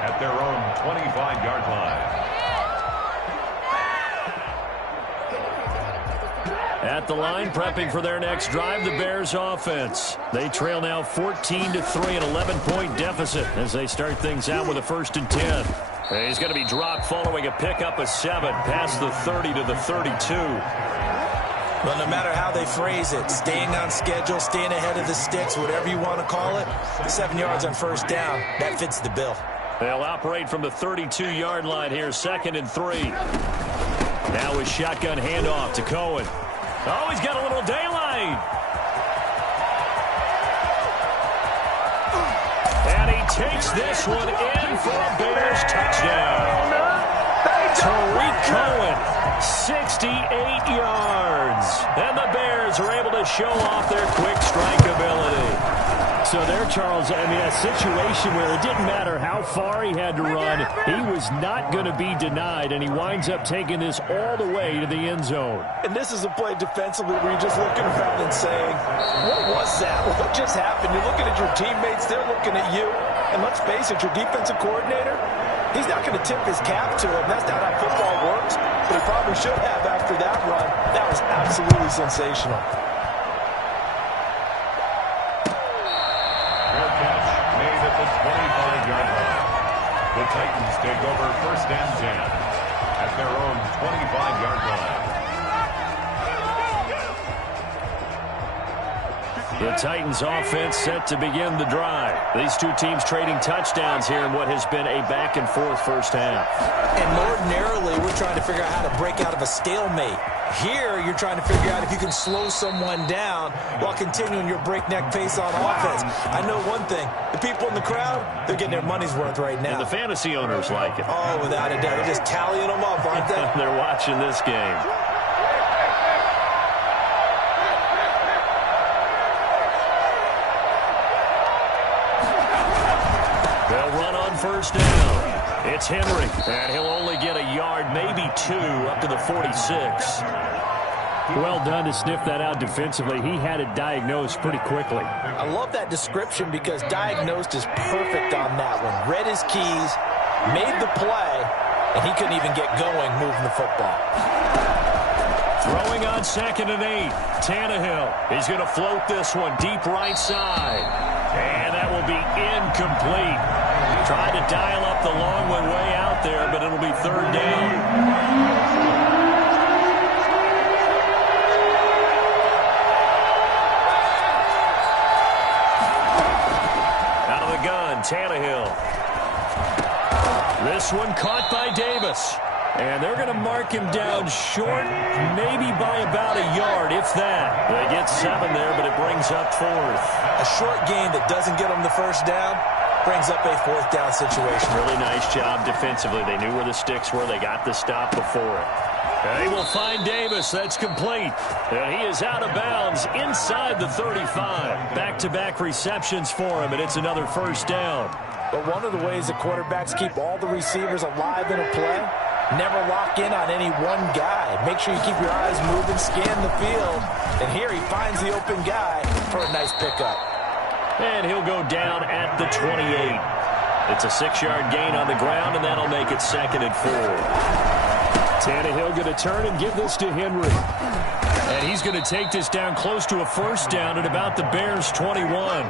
at their own 25-yard line. At the line, prepping for their next drive, the Bears offense. They trail now 14-3, an 11-point deficit as they start things out with a 1st and 10. And he's going to be dropped following a pickup of 7 past the 30 to the 32. Well, no matter how they phrase it, staying on schedule, staying ahead of the sticks, whatever you want to call it, 7 yards on 1st down, that fits the bill. They'll operate from the 32-yard line here, 2nd and 3. Now a shotgun handoff to Cohen. Oh, he's got a little daylight. And he takes this one in for a Bears touchdown. Tariq Cohen, 68 yards. And the the Bears are able to show off their quick strike ability. So there, Charles, I mean, a situation where it didn't matter how far he had to run, he was not going to be denied, and he winds up taking this all the way to the end zone. And this is a play defensively where you're just looking around and saying, what was that? What just happened? You're looking at your teammates, they're looking at you. And let's face it, your defensive coordinator, he's not going to tip his cap to him. That's not how football works, but he probably should have after that run. That was absolutely sensational. The Titans take over 1st and 10 at their own 25-yard line. The Titans offense set to begin the drive. These two teams trading touchdowns here in what has been a back-and-forth first half. And ordinarily, we're trying to figure out how to break out of a stalemate. Here, you're trying to figure out if you can slow someone down while continuing your breakneck pace on offense. I know one thing. The people in the crowd, they're getting their money's worth right now. And the fantasy owners like it. Oh, without a doubt. They're just tallying them up, aren't they? They're watching this game. They'll run on first down. It's Henry, and he'll only get a yard, maybe 2, up to the 46. Well done to sniff that out defensively. He had it diagnosed pretty quickly. I love that description because diagnosed is perfect on that one. Read his keys, made the play, and he couldn't even get going moving the football. Throwing on 2nd and 8. Tannehill. He's going to float this one deep right side. And that will be incomplete. Tried to dial up the long one way out there, but it'll be 3rd down. Out of the gun, Tannehill. This one caught by Davis. And they're going to mark him down short, maybe by about a yard, if that. They get 7 there, but it brings up 4th. A short gain that doesn't get them the first down brings up a 4th down situation. Really nice job defensively. They knew where the sticks were. They got the stop before it. They will find Davis. That's complete. And he is out of bounds inside the 35. Back-to-back receptions for him, and it's another first down. But one of the ways the quarterbacks keep all the receivers alive in a play, never lock in on any one guy. Make sure you keep your eyes moving, scan the field. And here he finds the open guy for a nice pickup. And he'll go down at the 28. It's a 6-yard gain on the ground, and that'll make it 2nd and 4. Tannehill going to turn and give this to Henry. And he's going to take this down close to a first down at about the Bears' 21.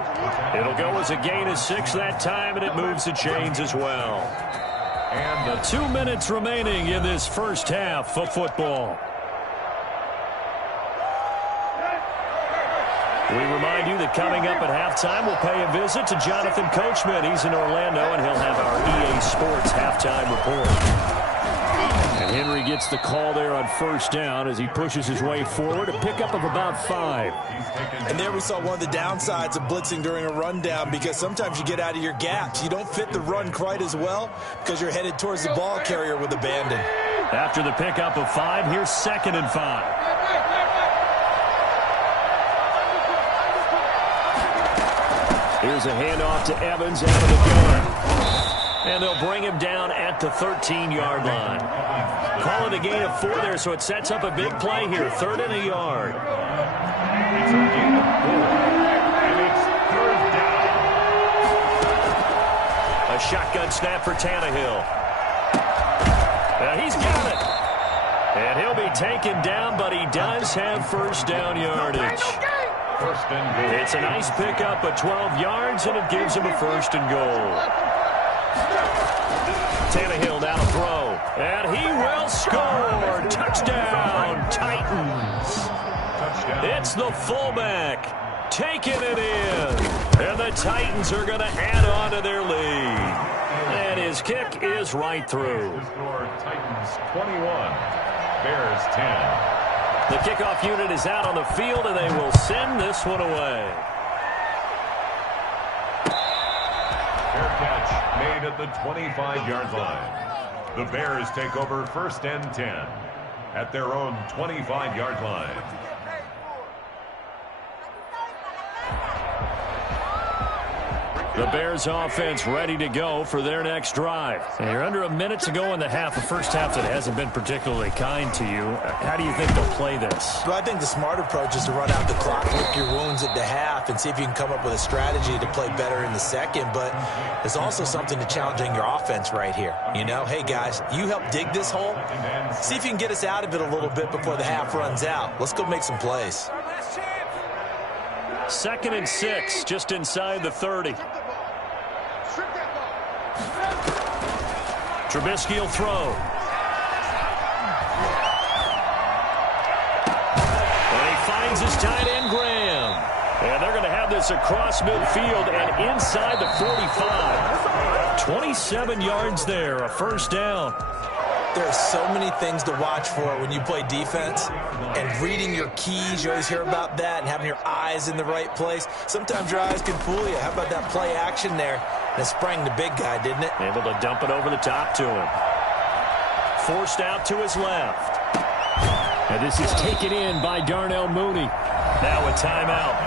It'll go as a gain of 6 that time, and it moves the chains as well. And 2 minutes remaining in this first half of football. We remind you that coming up at halftime, we'll pay a visit to Jonathan Coachman. He's in Orlando, and he'll have our EA Sports halftime report. And Henry gets the call there on first down as he pushes his way forward, a pickup of about 5. And there we saw one of the downsides of blitzing during a rundown, because sometimes you get out of your gaps. You don't fit the run quite as well because you're headed towards the ball carrier with abandon. After the pickup of 5, here's 2nd and 5. Here's a handoff to Evans out of the gun. And they'll bring him down at the 13-yard line. Call it a gain of 4 there, so it sets up a big play here. 3rd and a yard. It's a gain of 4. And it's 3rd down. A shotgun snap for Tannehill. Now he's got it. And he'll be taken down, but he does have first down yardage. First and goal. It's a nice pickup of 12 yards, and it gives him a 1st and goal. Tannehill now to throw, and he will score. Touchdown, Titans. Touchdown. It's the fullback taking it in, and the Titans are going to add on to their lead. And his kick is right through. The score, Titans 21, Bears 10. The kickoff unit is out on the field, and they will send this one away. Fair catch made at the 25-yard line. The Bears take over 1st and 10 at their own 25-yard line. The Bears offense ready to go for their next drive. And you're under a minute to go in the half, a first half that hasn't been particularly kind to you. How do you think they'll play this? Well, I think the smart approach is to run out the clock, lick your wounds at the half, and see if you can come up with a strategy to play better in the second. But there's also something to challenging your offense right here. You know, hey, guys, you help dig this hole. See if you can get us out of it a little bit before the half runs out. Let's go make some plays. 2nd and 6, just inside the 30. Trubisky will throw. And he finds his tight end, Graham. And they're going to have this across midfield and inside the 45. 27 yards there, a first down. There are so many things to watch for when you play defense, and reading your keys, you always hear about that, and having your eyes in the right place. Sometimes your eyes can fool you. How about that play action there? And it sprang the big guy, didn't it? Able to dump it over the top to him. Forced out to his left. And this is taken in by Darnell Mooney. Now a timeout.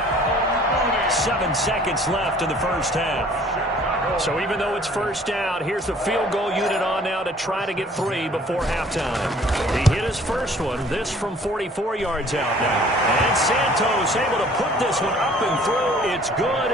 7 seconds left in the first half. So even though it's first down, here's the field goal unit on now to try to get 3 before halftime. He hit his first one, this from 44 yards out now. And Santos able to put this one up and through. It's good.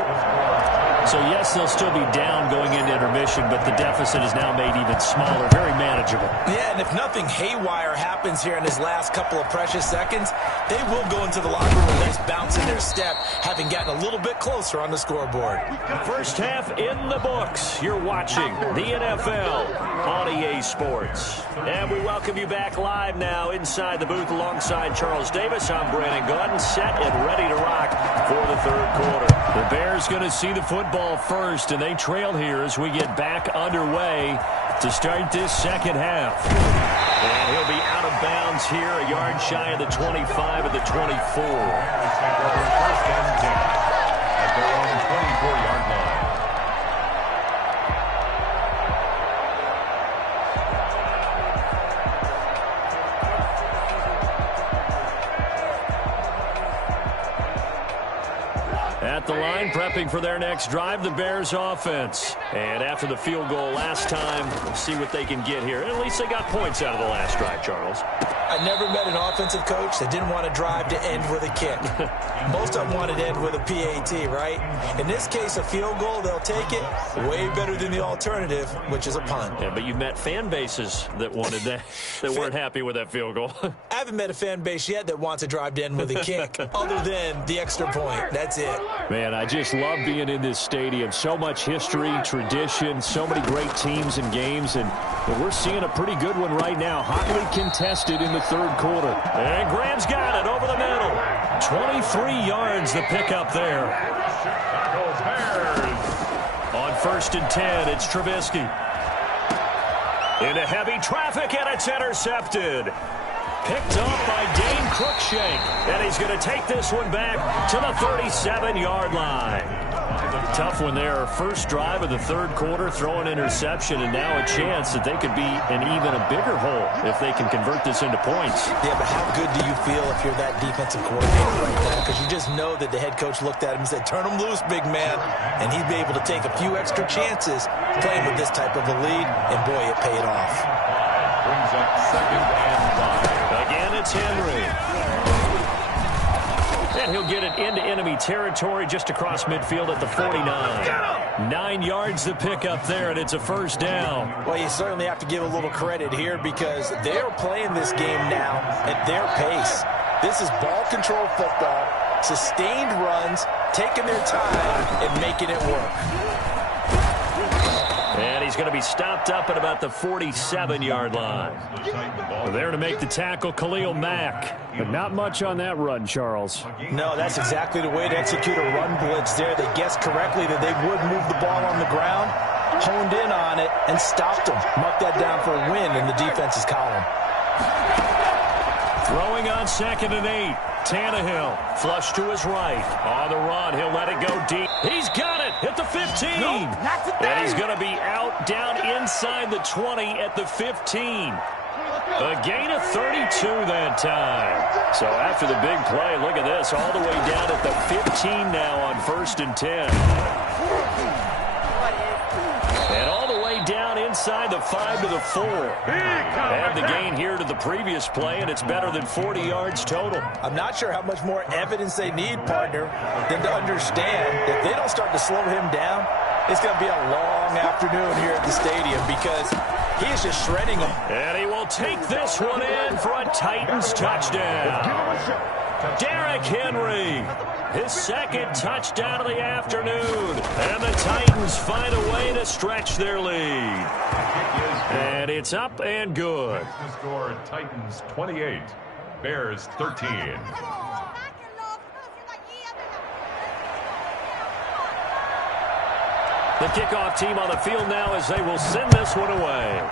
So, yes, they'll still be down going into intermission, but the deficit is now made even smaller, very manageable. Yeah, and if nothing haywire happens here in his last couple of precious seconds, they will go into the locker room with a nice bounce in their step, having gotten a little bit closer on the scoreboard. First half in the books. You're watching the NFL on EA Sports. And we welcome you back live now inside the booth alongside Charles Davis. I'm Brandon Gordon, set and ready to rock for the third quarter. The Bears going to see the football first, and they trail here as we get back underway to start this second half. And he'll be out of bounds here, a yard shy of the 25 at the 24. First and 10 at their own 24-yard line. At the line, prepping for their next drive, the Bears offense. And after the field goal last time, we'll see what they can get here. At least they got points out of the last drive, Charles. I never met an offensive coach that didn't want to drive to end with a kick. Most of them wanted to end with a PAT, right? In this case, a field goal, they'll take it. Way better than the alternative, which is a punt. Yeah, but you met fan bases that wanted that, that weren't happy with that field goal. I haven't met a fan base yet that wants to drive to end with a kick, other than the extra point. That's it. Man, I just love being in this stadium. So much history, tradition, so many great teams and games, and we're seeing a pretty good one right now. Hotly contested in the third quarter. And Graham's got it over the middle. 23 yards the pickup there. On 1st and 10, it's Trubisky. Into heavy traffic, and it's intercepted. Picked off by Dane Cruikshank. And he's going to take this one back to the 37-yard line. Tough one there. First drive of the third quarter, throw an interception, and now a chance that they could be in even a bigger hole if they can convert this into points. Yeah, but how good do you feel if you're that defensive coordinator right now? Because you just know that the head coach looked at him and said, turn him loose, big man. And he'd be able to take a few extra chances playing with this type of a lead, and boy, it paid off. Brings up 2nd and 5. Again, it's Henry. And he'll get it into enemy territory just across midfield at the 49. 9 yards to pick up there, and it's a first down. Well, you certainly have to give a little credit here because they're playing this game now at their pace. This is ball control football, sustained runs, taking their time, and making it work. And he's going to be stopped up at about the 47-yard line. There to make the tackle, Khalil Mack. But not much on that run, Charles. No, that's exactly the way to execute a run blitz there. They guessed correctly that they would move the ball on the ground, honed in on it, and stopped them. Mark that down for a win in the defense's column. Throwing on 2nd and 8. Tannehill, flush to his right. On the run, he'll let it go deep. He's got it at the 15. And he's going to be out down inside the 20 at the 15. A gain of 32 that time. So after the big play, look at this, all the way down at the 15 now on 1st and 10. inside the 5 to the 4. Add the gain here to the previous play, and it's better than 40 yards total. I'm not sure how much more evidence they need, partner, than to understand if they don't start to slow him down, it's going to be a long afternoon here at the stadium because he is just shredding them. And he will take this one in for a Titans touchdown. Derrick Henry, his second touchdown of the afternoon. And the Titans find a way to stretch their lead. And it's up and good. The score, Titans 28, Bears 13. The kickoff team on the field now as they will send this one away.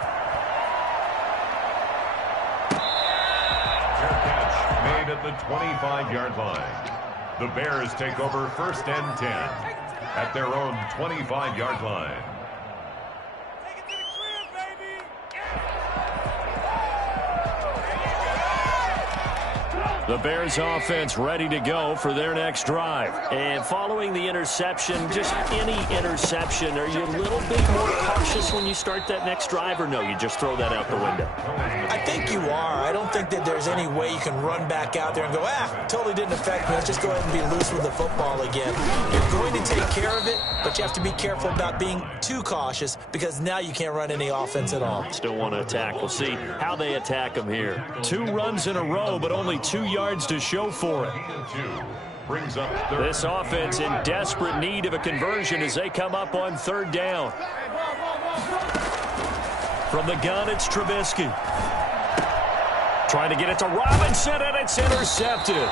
Fair catch made at the 25-yard line. The Bears take over 1st and 10 at their own 25-yard line. The Bears offense ready to go for their next drive. And following the interception, just any interception, are you a little bit more cautious when you start that next drive, or no, you just throw that out the window? I think you are. I don't think that there's any way you can run back out there and go, totally didn't affect me. Let's just go ahead and be loose with the football again. You're going to take care of it, but you have to be careful about being too cautious because now you can't run any offense at all. Still want to attack. We'll see how they attack them here. 2 runs in a row, but only 2 yards to show for it. Brings up this offense in desperate need of a conversion as they come up on 3rd down. From the gun, it's Trubisky. Trying to get it to Robinson, and it's intercepted.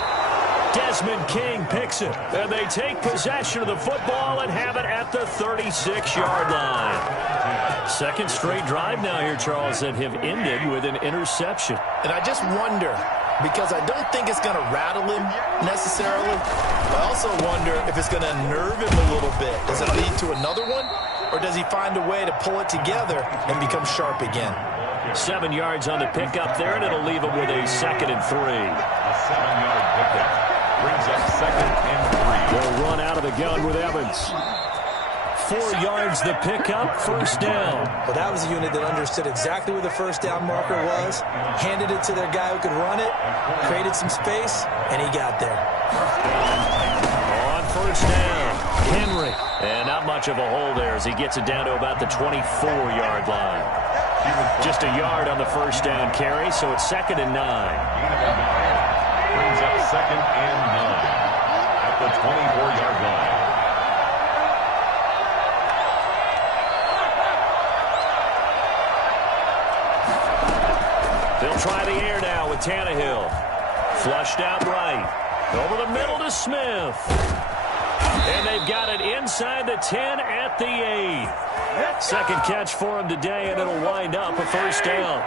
Desmond King picks it, and they take possession of the football and have it at the 36-yard line. Second straight drive now here, Charles, that have ended with an interception. And I just wonder, because I don't think it's going to rattle him necessarily. I also wonder if it's going to nerve him a little bit. Does it lead to another one, or does he find a way to pull it together and become sharp again? 7 yards on the pickup there, and it'll leave him with a 2nd and 3. A 7-yard pickup brings up 2nd and 3. They'll run out of the gun with Evans. 4 yards the pickup, 1st down. Well, that was a unit that understood exactly where the 1st down marker was, handed it to their guy who could run it, created some space, and he got there. On 1st down, Henry. And not much of a hole there as he gets it down to about the 24-yard line. Just a yard on the 1st down carry, so it's 2nd and 9. Brings up 2nd and 9 at the 24-yard line. They'll try the air now with Tannehill. Flushed out right. Over the middle to Smith. And they've got it inside the 10 at the 8. Second catch for him today, and it'll wind up a 1st down.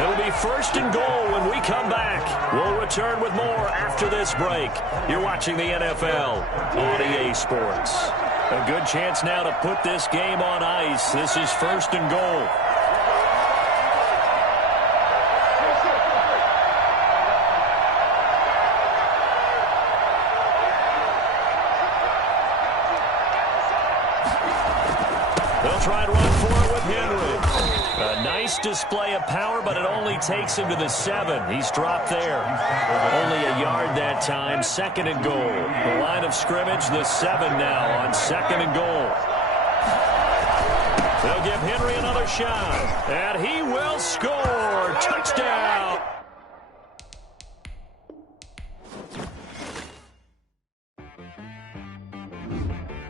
It'll be 1st and goal when we come back. We'll return with more after this break. You're watching the NFL on EA Sports. A good chance now to put this game on ice. This is 1st and goal. They'll try to run for it with Henry. A nice display of power, but it only takes him to the 7. He's dropped there. Only a yard that time. 2nd and goal. The line of scrimmage, the 7 now on 2nd and goal. They'll give Henry another shot. And he will score. Touchdown.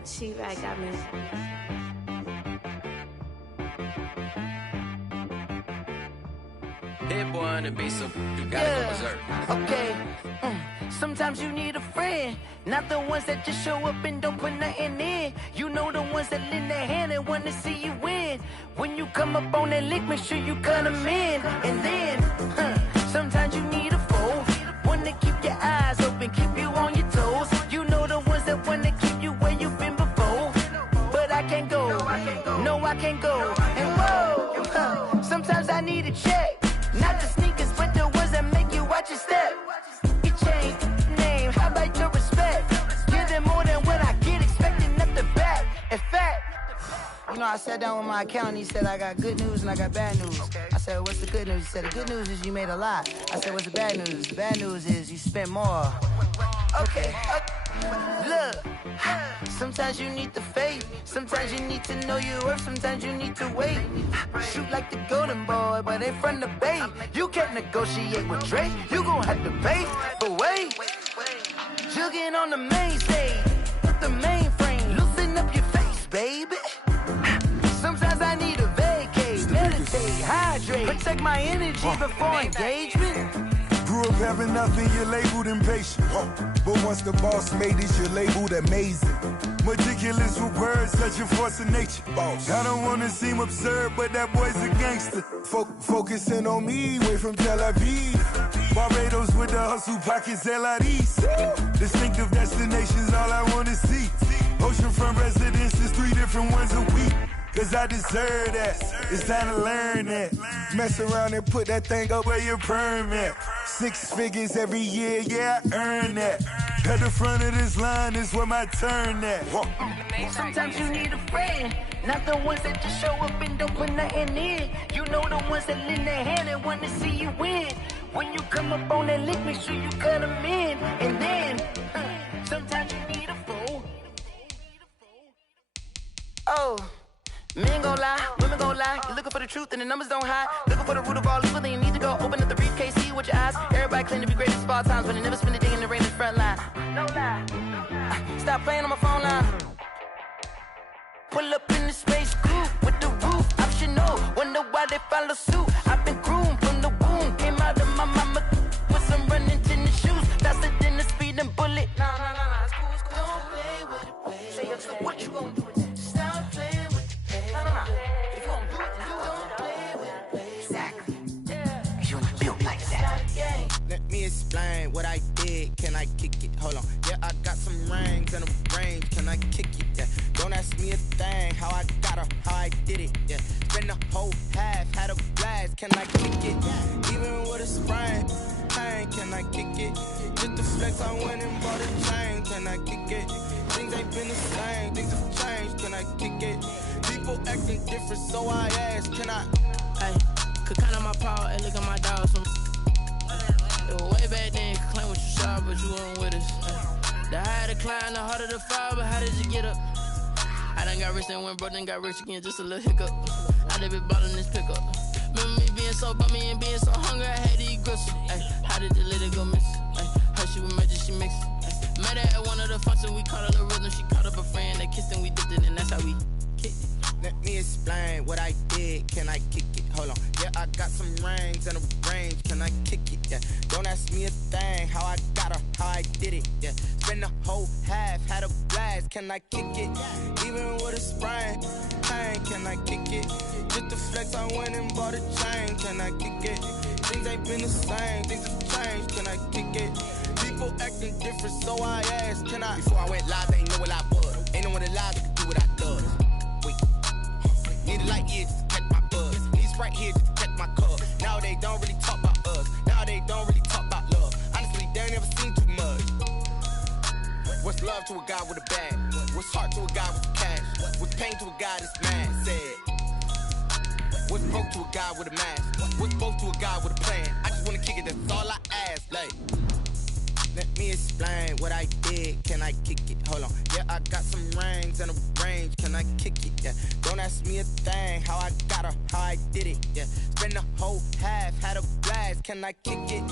She-Rag got me. Hit one and be so you gotta go berserk. Okay. Sometimes you need a friend, not the ones that just show up and don't put nothing in. You know the ones that lend their hand and want to see you win. When you come up on that lick, make sure you cut them in. And then, sometimes you need a foe, one to keep your eyes open, keep you on your toes. You know the ones that want to keep you where you've been before. But I can't go, no I can't go. And whoa, sometimes I need a check. Not the sneakers, but the ones that make you watch your step. Your chain, name, how about your respect? Give them more than what I get, expect know, I sat down with my accountant. He said I got good news and I got bad news. Okay. I said, what's the good news? He said, the good news is you made a lot. I said, what's the bad news? The bad news is you spent more. Okay. Look, sometimes you need the faith. Sometimes you need to know your worth. Sometimes you need to wait. Shoot like the golden boy, but ain't from the bay. You can't negotiate with Drake. You gon' have to pay. But wait, jugging on the main stage. The mainframe, loosen up your face, baby. Sometimes I need a vacate, meditate, hydrate, protect my energy before engagement. Grew up having nothing, you're labeled impatient. But once the boss made it, you're labeled amazing. Meticulous with words, such a force of nature. I don't wanna seem absurd, but that boy's a gangster. Focusing on me, way from Tel Aviv. Barbados with the hustle pockets, LREs. Distinctive destinations, all I wanna see. Oceanfront residences, 3 different ones a week. Cause I deserve that, it's time to learn that. Mess around and put that thing up where your permit. 6 figures every year, yeah, I earn that. At the front of this line is where my turn at. Sometimes you need a friend, not the ones that just show up and don't put nothing in. You know the ones that lend their hand and want to see you win. When you come up on that lick, make sure you cut them in. And then, sometimes you need a fool. Oh. Men gon' lie, women gon' lie. You're looking for the truth and the numbers don't hide. Looking for the root of all evil, then you need to go open up the briefcase, see with your eyes. Everybody claim to be greatest of all times, but they never spend a day in the rain in the front line. No lie. Stop playing on my phone line. Pull up in the space coupe with the roof optional. Wonder why they follow suit. I've been groomed from the womb. Came out of my mama with some running tennis shoes. Faster than the speeding bullet. No, it's cool, it's cool. Don't play with it, play. Say what you gon' do? Stop playing. If you gon' do it, then you don't play with it. Exactly. Yeah. You ain't built like that. Let me explain what I did. Can I kick it? Hold on. Yeah, I got some rings and a range. Can I kick it? Yeah. Don't ask me a thing. How I got her, how I did it. Yeah. Spend the whole half, had a blast. Can I kick it? Even with a sprain. Can I kick it? Just the flex, I went and bought a chain. Can I kick it? Things ain't been the same. Things have changed. Can I kick it? People acting different, so I ask, can I? Hey, could count on my power and look at my dogs. It was way back then, could claim what you saw, but you weren't with us. The higher the climb, the harder the fall, but how did you get up? I done got rich and went broke, then got rich again, just a little hiccup. I done been ballin' this pickup. Remember me being so bummy and being so hungry, I had to eat gristle. Ay, how did the lady go miss? Ay, her she was magic, she mixed. Met her at one of the functions, we caught her the rhythm, she caught up a friend, they kissed and we dipped it, and that's how we kicked it. Let me explain what I did. Can I kick it? Hold on. Yeah, I got some rings and a range. Can I kick it? Yeah. Don't ask me a thing. How I got her, how I did it. Yeah. Spend the whole half, had a blast. Can I kick it? Even with a sprain. Can I kick it? Just the flex, I went and bought a chain. Can I kick it? Things ain't been the same. Things have changed. Can I kick it? People acting different, so I asked, can I? Before I went live, they ain't know what I was. Ain't no one alive that could do what I does. Need a light here just to catch my buzz. Need right here just to catch my cuz. Now they don't really talk about us. Now they don't really talk about love. Honestly, they ain't never seen too much. What's love to a guy with a bag? What's heart to a guy with cash? What's pain to a guy that's mad? Said. What's broke to a guy with a mask? What's both to a guy with a plan? I just wanna kick it, that's all I ask. Like, let me explain what I did. Can I kick it? Hold on. Yeah, I got some rings and a range. Can I kick it? Yeah. Don't ask me a thing. How I got her, how I did it. Yeah. Spend the whole half, had a blast. Can I kick it?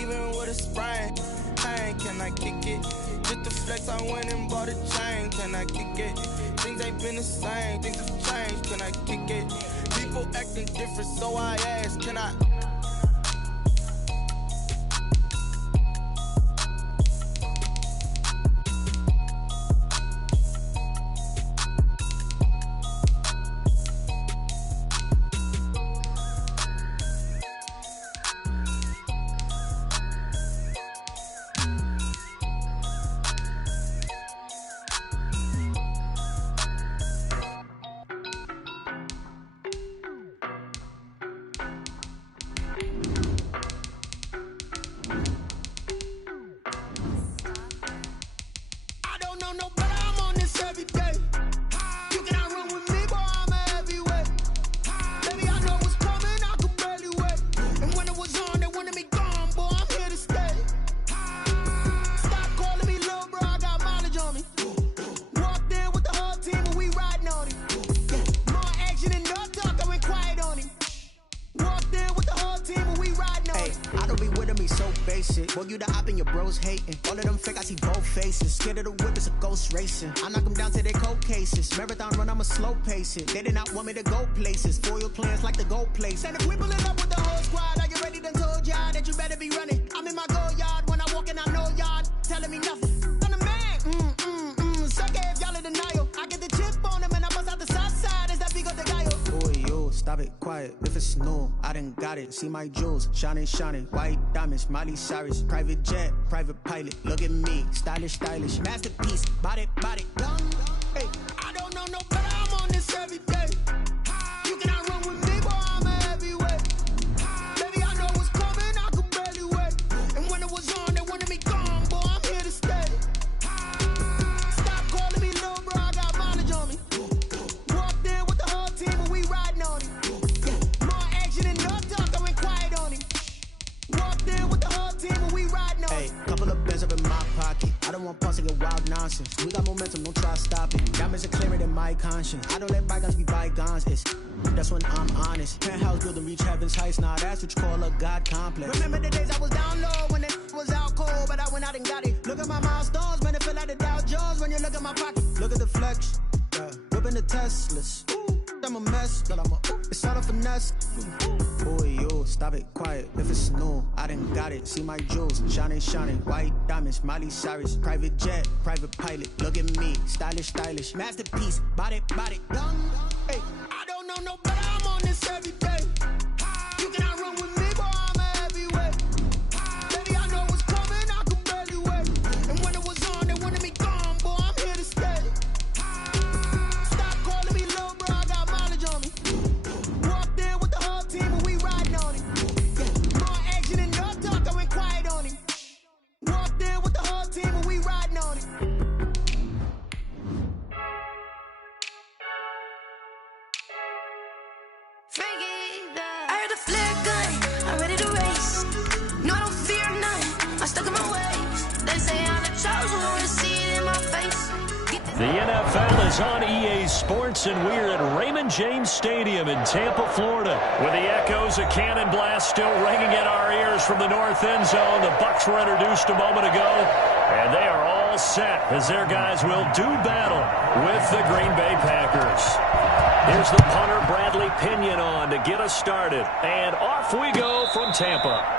Even with a sprain. Can I kick it? Just the flex, I went and bought a chain. Can I kick it? Things ain't been the same. Things have changed. Can I kick it? People acting different, so I ask, can I? face it. Boy, you the op and your bros hating. All of them fake, I see both faces. Scared of the whip, it's a ghost racing. I knock them down to their cold cases. Marathon run, I'ma slow pace it. They did not want me to go places. Foil plans like the gold place. And if we pulling up with the whole squad, are you ready? Done told y'all that you better be running. I'm in my go yard when I walk in, I know y'all telling me nothing. I'm the man. Suck it if y'all in denial. I get the chip on them and I bust out the south side. Is that big of the guy? Boy, yo, stop it, quiet. If it's new, I done got it. See my jewels, shining, shining. White diamonds, Miley Cyrus. Private jet, private pilot. Look at me, stylish, stylish. Masterpiece, body, body. Hey, I don't know no better. I'm on this every day. You cannot run with me, boy. I'm a heavyweight. Baby, I know what's coming. I could barely wait. And when it was on, they wanted me gone, boy. I'm here to stay. Stop calling me little bro. I got mileage on me. Walked in with the whole team and we riding on it. More action and no talk. I went quiet on it. Walked in with the whole team and we riding on it. Hey, couple of bands up in my pocket. I don't want pause to get wild nonsense. We got momentum, don't try to stop it. Diamonds are clearer than my conscience. I don't let bygones be bygones. That's when I'm honest. Penthouse building reach heaven's heights. Now that's what you call a God complex. Remember the days I was down low when it was out cold, but I went out and got it. Look at my milestones, man, it feel like the Dow Jones when you look at my pocket. Look at the flex, whipping the Teslas. I'm a mess, but it's all a finesse. Boy, yo, stop it, quiet. If it's new, I done got it. See my jewels, shining, shining. White diamonds, Miley Cyrus. Private jet, private pilot. Look at me, stylish, stylish. Masterpiece, body, body. Hey, I don't know no better. I'm on this every day. You cannot run with me, boy. I'm a heavyweight. Baby, I know what's coming. I could barely wait. And when it was on, they wanted me gone, boy. I'm here to stay. Stop calling me little bro. I got mileage on me. Walked in with the whole team and we riding on it. More action and no talk. I went quiet on it. Walked in with the whole team and we riding on it. I heard the flare gun, I'm ready to race. No, I don't fear none, I'm stuck in my ways. They say I'm the chosen one, see it in my face. The NFL is on EA Sports, and we're at Raymond James Stadium in Tampa, Florida, with the echoes of Cannon Blast still ringing in our ears from the north end zone. The Bucs were introduced a moment ago, and they are all set as their guys will do battle with the Green Bay Packers. Here's the punter, Bradley Pinion, on to get us started, and off we go from Tampa.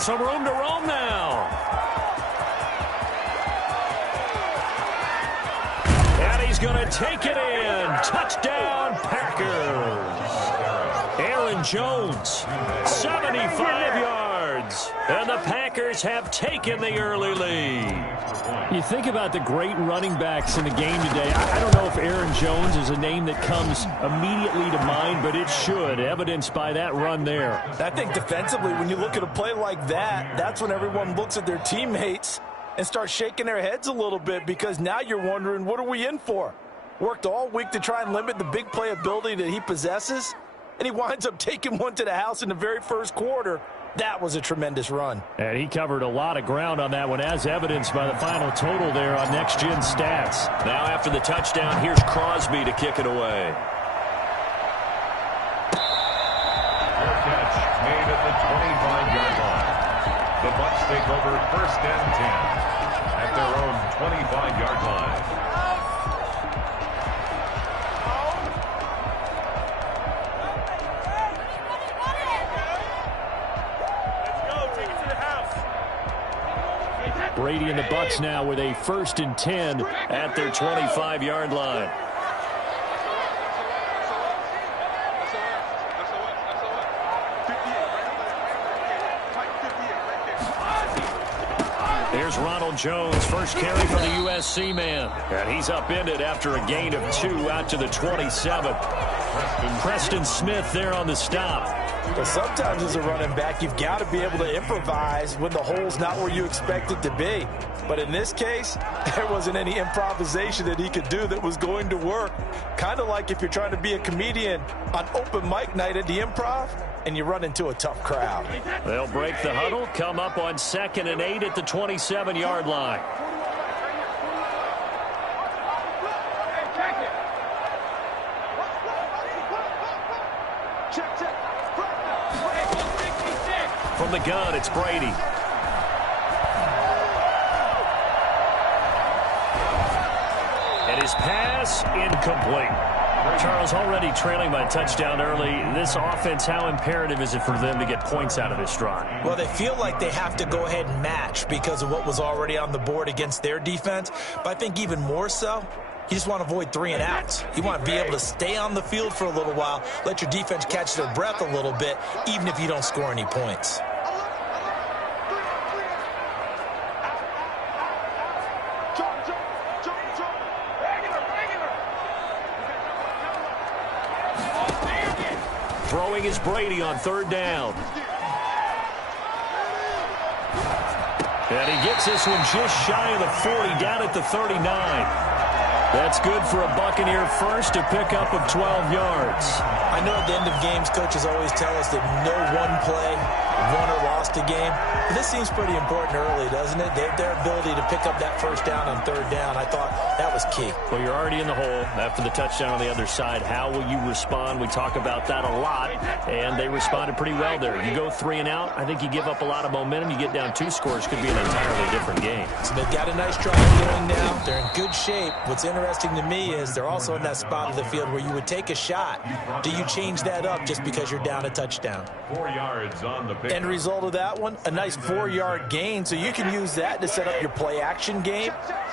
got some room to roam now. And he's going to take it in. Touchdown, Packers. Aaron Jones, 75 yards. And the Packers have taken the early lead. You think about the great running backs in the game today. I don't know if Aaron Jones is a name that comes immediately to mind, but it should, evidenced by that run there. I think defensively, when you look at a play like that, that's when everyone looks at their teammates and starts shaking their heads a little bit, because now you're wondering, what are we in for? Worked all week to try and limit the big play ability that he possesses, and he winds up taking one to the house in the very first quarter. That was a tremendous run. And he covered a lot of ground on that one, as evidenced by the final total there on Next Gen Stats. Now after the touchdown, here's Crosby to kick it away. Fair catch made at the 25-yard line. The Bucs take over 1st and 10 at their own 25-yard line. Brady and the Bucs now with a 1st and 10 at their 25-yard line. Here's Ronald Jones, first carry for the USC man. And he's upended after a gain of 2 out to the 27. Preston Smith there on the stop. But sometimes as a running back, you've got to be able to improvise when the hole's not where you expect it to be. But in this case, there wasn't any improvisation that he could do that was going to work. Kind of like if you're trying to be a comedian on open mic night at the Improv and you run into a tough crowd. They'll break the huddle, come up on 2nd and 8 at the 27-yard line. From the gun, it's Brady. And his pass incomplete. Charles, already trailing by a touchdown early. This offense, how imperative is it for them to get points out of this drive? Well, they feel like they have to go ahead and match because of what was already on the board against their defense. But I think even more so, you just want to avoid 3 and outs. You want to be able to stay on the field for a little while, let your defense catch their breath a little bit, even if you don't score any points. Throwing is Brady on 3rd down. And he gets this one just shy of the 40, down at the 39. That's good for a Buccaneer first, a pickup of 12 yards. I know at the end of games, coaches always tell us that no one play won or lost a game. But this seems pretty important early, doesn't it? Their ability to pick up that 1st down on 3rd down, I thought that was key. Well, you're already in the hole after the touchdown on the other side. How will you respond? We talk about that a lot, and they responded pretty well there. You go 3 and out, I think you give up a lot of momentum. You get down 2 scores, could be an entirely different game. So they've got a nice drive going now. They're in good shape. What's interesting to me is they're also in that spot of the field where you would take a shot. Do you change that up just because you're down a touchdown? 4 yards on the pick. End result of that one, a nice 4-yard gain. So you can use that to set up your play-action game,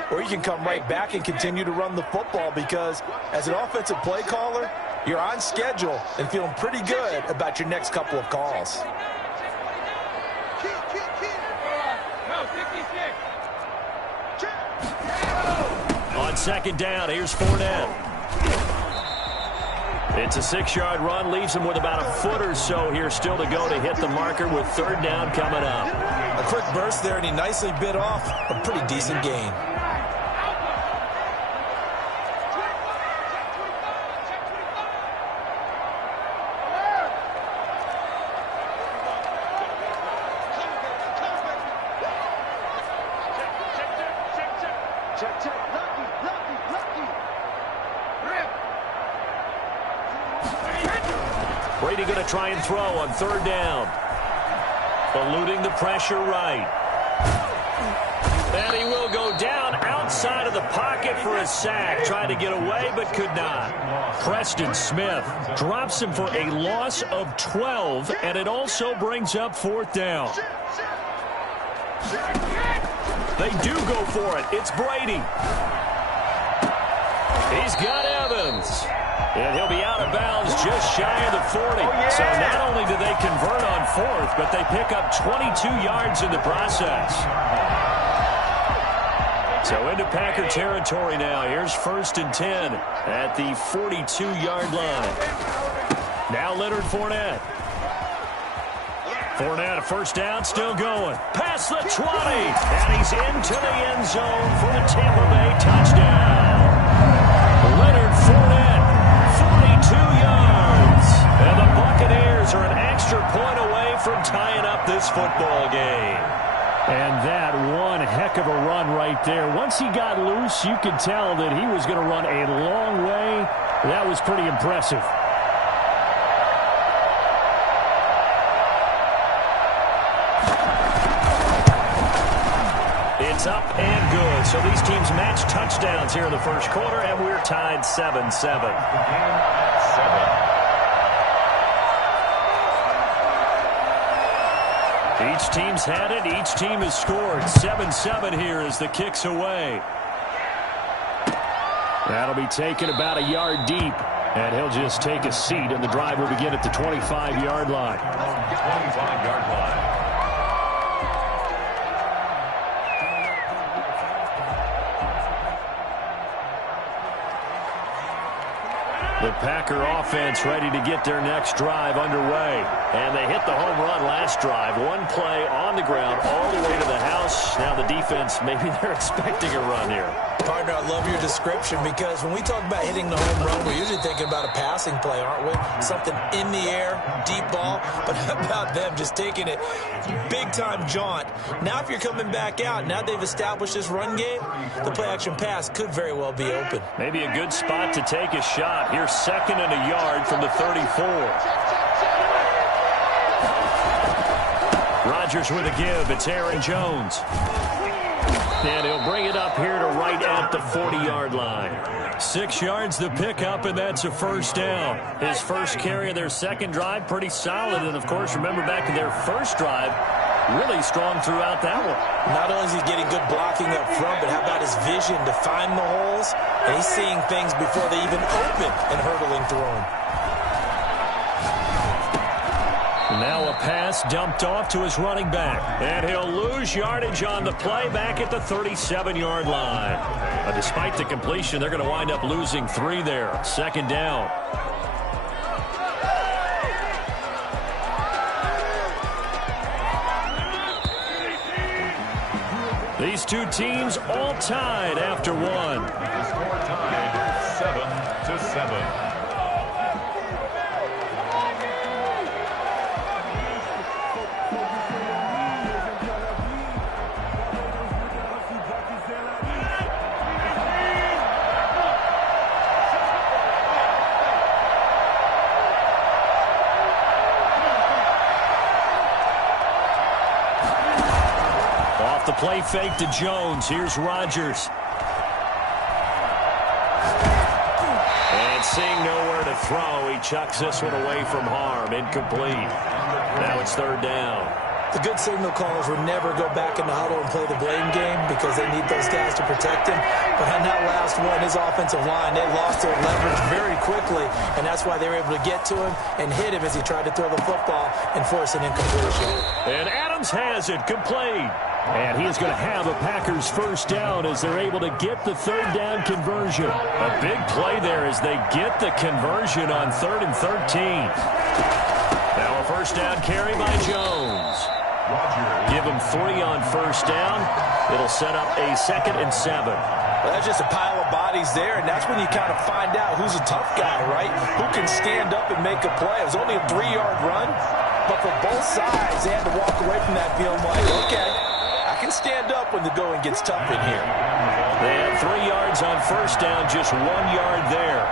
or you can come right back and continue to run the football, because as an offensive play caller, you're on schedule and feeling pretty good about your next couple of calls. On 2nd down, here's Fournette. It's a 6-yard run, leaves him with about a foot or so here still to go to hit the marker with 3rd down coming up. A quick burst there, and he nicely bit off a pretty decent gain. Brady going to try and throw on 3rd down. Eluding the pressure right. And he will go down outside of the pocket for a sack. Tried to get away, but could not. Preston Smith drops him for a loss of 12, and it also brings up 4th down. They do go for it. It's Brady. He's got Evans. And he'll be out of bounds just shy of the 40. So not only do they convert on fourth, but they pick up 22 yards in the process. So into Packer territory now. Here's 1st and 10 at the 42-yard line. Now Leonard Fournette. Fournette, a first down, still going. Past the 20, and he's into the end zone for the Tampa Bay touchdown. Leonard Fournette, 42 yards. And the Buccaneers are an extra point away from tying up this football game. And that one heck of a run right there. Once he got loose, you could tell that he was going to run a long way. That was pretty impressive. It's up and good. So these teams match touchdowns here in the first quarter, and we're tied 7-7. Each team's had it. Each team has scored. 7-7 here as the kick's away. That'll be taken about a yard deep. And he'll just take a seat, and the drive will begin at the 25-yard line. 25-yard line. The Packer offense ready to get their next drive underway. And they hit the home run last drive. One play on the ground all the way to the house. Now the defense, maybe they're expecting a run here. Partner, I love your description because when we talk about hitting the home run, we're usually thinking about a passing play, aren't we? Something in the air, deep ball. But how about them just taking it big-time jaunt? Now if you're coming back out, now they've established this run game, the play-action pass could very well be open. Maybe a good spot to take a shot. Here's 2nd and a yard from the 34. Rodgers with a give. It's Aaron Jones. And he'll bring it up here to right at the 40-yard line. 6 yards the pickup, and that's a first down. His first carry of their second drive, pretty solid. And, of course, remember back to their first drive, really strong throughout that one. Not only is he getting good blocking up front, but how about his vision to find the holes? And he's seeing things before they even open and hurdling through them. Now a pass dumped off to his running back. And he'll lose yardage on the play back at the 37-yard line. But despite the completion, they're going to wind up losing 3 there. 2nd down. These two teams all tied after one. The score tied 7-7. The play fake to Jones. Here's Rodgers. And seeing nowhere to throw, he chucks this one away from harm. Incomplete. Now it's 3rd down. The good signal callers would never go back in the huddle and play the blame game because they need those guys to protect him. But on that last one, his offensive line, they lost their leverage very quickly, and that's why they were able to get to him and hit him as he tried to throw the football and force an incompletion. And Adams has it complete. And he is going to have a Packers first down as they're able to get the 3rd down conversion. A big play there as they get the conversion on 3rd and 13. Now a first down carry by Jones. Give him 3 on first down. It'll set up a 2nd and 7. Well, that's just a pile of bodies there, and that's when you kind of find out who's a tough guy, right? Who can stand up and make a play. It was only a 3-yard run, but for both sides, they had to walk away from that feeling like, okay, I can stand up when the going gets tough in here. They had 3 yards on first down, just 1 yard there.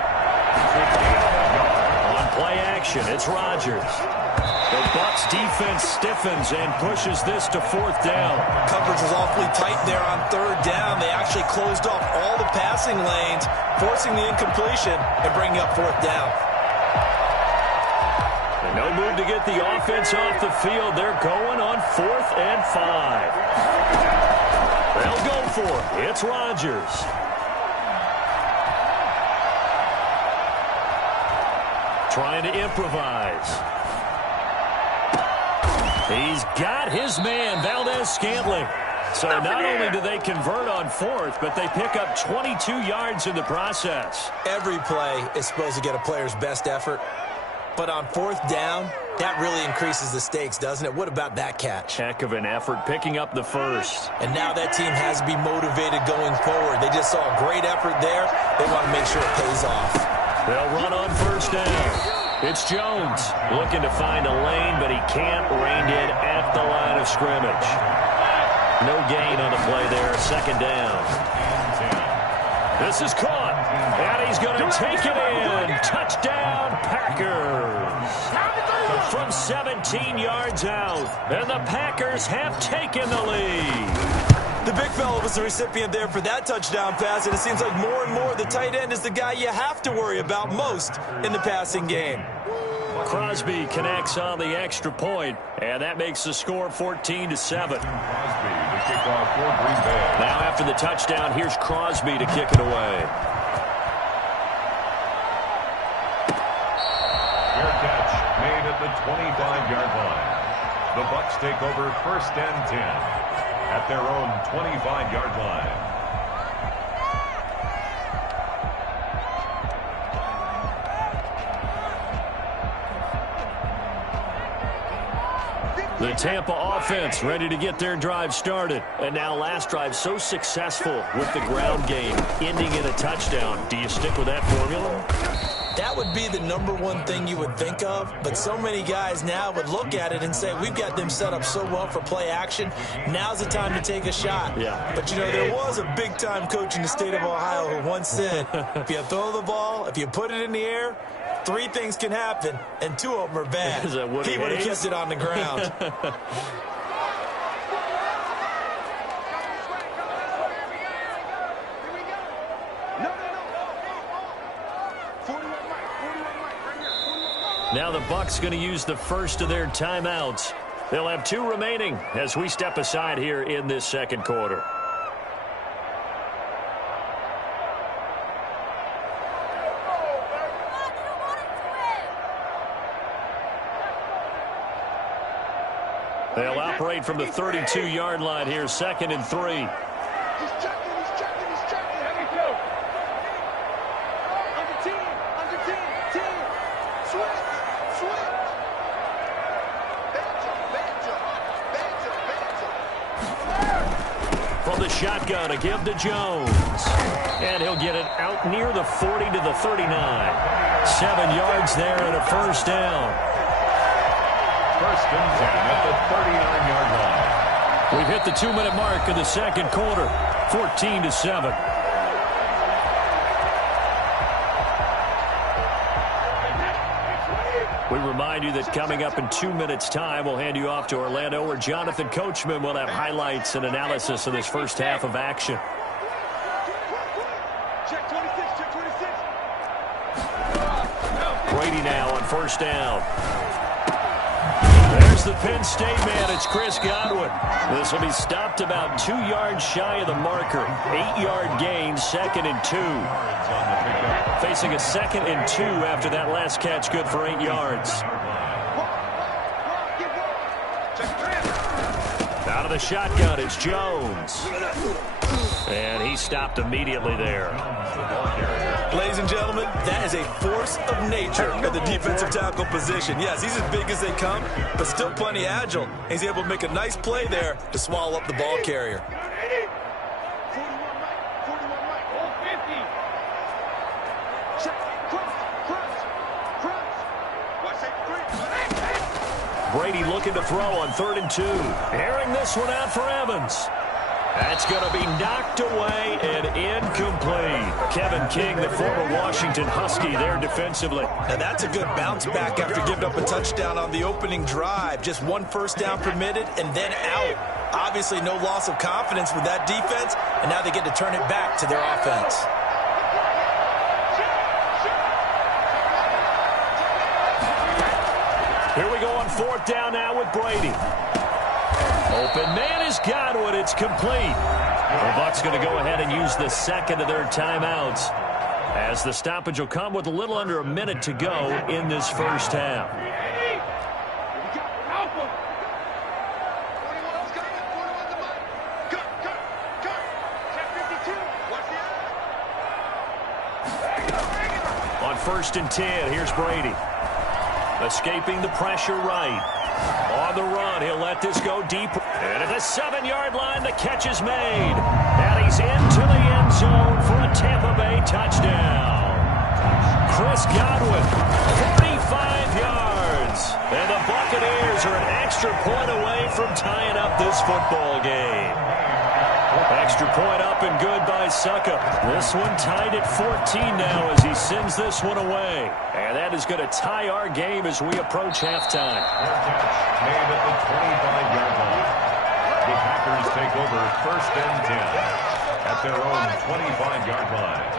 On play action, it's Rodgers. The Bucs defense stiffens and pushes this to 4th down. Coverage was awfully tight there on 3rd down. They actually closed off all the passing lanes, forcing the incompletion and bringing up 4th down. And No move to get the offense off the field. They're going on 4th and 5. They'll go for it. It's Rodgers. Trying to improvise. He's got his man, Valdez-Scantling. So not only do they convert on 4th, but they pick up 22 yards in the process. Every play is supposed to get a player's best effort. But on 4th down, that really increases the stakes, doesn't it? What about that catch? Heck of an effort picking up the first. And now that team has to be motivated going forward. They just saw a great effort there. They want to make sure it pays off. They'll run on 1st down. It's Jones looking to find a lane, but he can't. Reined in at the line of scrimmage. No gain on the play there. 2nd down. This is caught, and he's going to take it in. Touchdown, Packers. From 17 yards out, and the Packers have taken the lead. The big fella was the recipient there for that touchdown pass, and it seems like more and more the tight end is the guy you have to worry about most in the passing game. Crosby connects on the extra point, and that makes the score 14-7. Crosby to kick off for Green Bay. Now after the touchdown, here's Crosby to kick it away. Fair catch made at the 25-yard line. The Bucs take over 1st and 10 at their own 25-yard line. The Tampa offense ready to get their drive started. And now last drive so successful with the ground game, ending in a touchdown. Do you stick with that formula? That would be the #1 thing you would think of, but so many guys now would look at it and say, we've got them set up so well for play action, now's the time to take a shot. Yeah. But, you know, there was a big-time coach in the state of Ohio who once said, if you throw the ball, if you put it in the air, 3 things can happen, and 2 of them are bad. He would have kept it on the ground. Now the Bucs going to use the first of their timeouts. They'll have 2 remaining as we step aside here in this 2nd quarter. They'll operate from the 32-yard line here, 2nd and 3. From the shotgun, a give to Jones. And he'll get it out near the 40 to the 39. 7 yards there and a 1st down. 1st and 10 at the 39-yard line. We've hit the 2-minute mark in the 2nd quarter, 14-7. We remind you that coming up in 2 minutes' time, we'll hand you off to Orlando, where Jonathan Coachman will have highlights and analysis of this first half of action. Brady now on 1st down. There's the Penn State man. It's Chris Godwin. This will be stopped about 2 yards shy of the marker. 8-yard gain, 2nd and 2. Facing a 2nd and 2 after that last catch, good for 8 yards. Out of the shotgun, it's Jones. And he stopped immediately there. Ladies and gentlemen, that is a force of nature at the defensive tackle position. Yes, he's as big as they come, but still plenty agile. He's able to make a nice play there to swallow up the ball carrier. Brady looking to throw on 3rd and 2. Airing this one out for Evans. That's going to be knocked away and incomplete. Kevin King, the former Washington Husky, there defensively. Now that's a good bounce back after giving up a touchdown on the opening drive. Just 1 first down permitted and then out. Obviously no loss of confidence with that defense, and now they get to turn it back to their offense. Here we go on 4th down now with Brady. Open man is Godwin. It's complete. The Bucs going to go ahead and use the second of their timeouts, as the stoppage will come with a little under a minute to go in this first half. On 1st and 10, here's Brady. Escaping the pressure right. On the run, he'll let this go deep. And at the 7-yard line, the catch is made. And he's into the end zone for a Tampa Bay touchdown. Chris Godwin, 45 yards. And the Buccaneers are an extra point away from tying up this football game. Extra point up and good by Succop. This one tied at 14 now as he sends this one away. And that is going to tie our game as we approach halftime. Made at the 25-yard line. The Packers take over 1st and 10 at their own 25-yard line.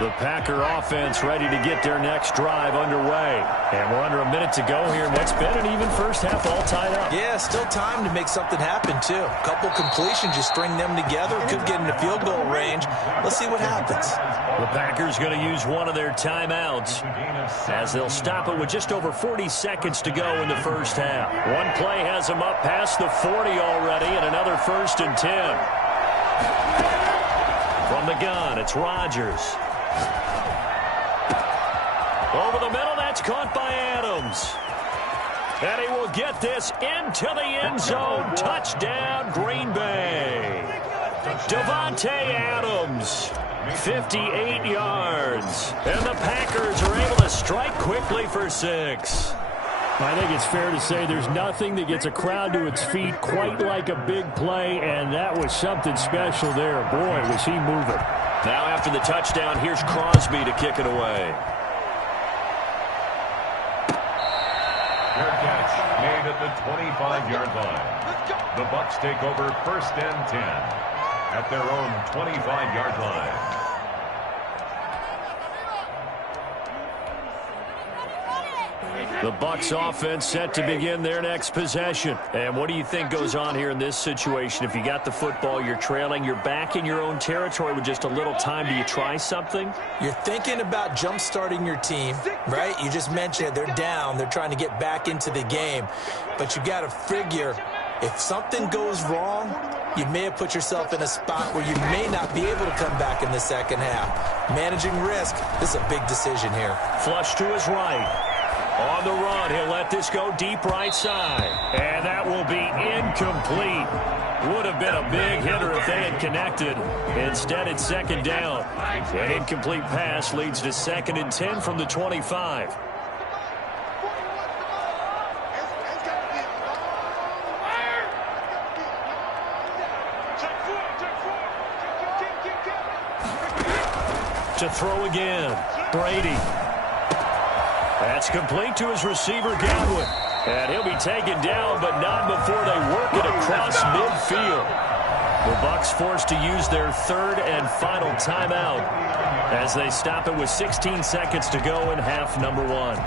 The Packer offense ready to get their next drive underway. And we're under a minute to go here, and what's been an even first half all tied up. Yeah, still time to make something happen, too. A couple completions, you string them together, could get into field goal range. Let's see what happens. The Packers going to use one of their timeouts as they'll stop it with just over 40 seconds to go in the first half. One play has them up past the 40 already, and another 1st and 10. From the gun, it's Rodgers. Over the middle, that's caught by Adams. And he will get this into the end zone. Touchdown, Green Bay. Davante Adams, 58 yards. And the Packers are able to strike quickly for 6. I think it's fair to say there's nothing that gets a crowd to its feet quite like a big play, and that was something special there. Boy, was he moving. Now after the touchdown, here's Crosby to kick it away. Fair catch made at the 25-yard line. The Bucs take over 1st and 10 at their own 25-yard line. The Bucs offense set to begin their next possession. And what do you think goes on here in this situation? If you got the football, you're trailing, you're back in your own territory with just a little time. Do you try something? You're thinking about jump-starting your team, right? You just mentioned it. They're down. They're trying to get back into the game. But you got to figure, if something goes wrong, you may have put yourself in a spot where you may not be able to come back in the second half. Managing risk, this is a big decision here. Flush to his right. On the run, he'll let this go deep right side. And that will be incomplete. Would have been a big hitter if they had connected. Instead, it's 2nd down. An incomplete pass leads to 2nd and 10 from the 25. To throw again, Brady. That's complete to his receiver, Godwin. And he'll be taken down, but not before they work it across midfield. The Bucs forced to use their 3rd and final timeout as they stop it with 16 seconds to go in half number 1.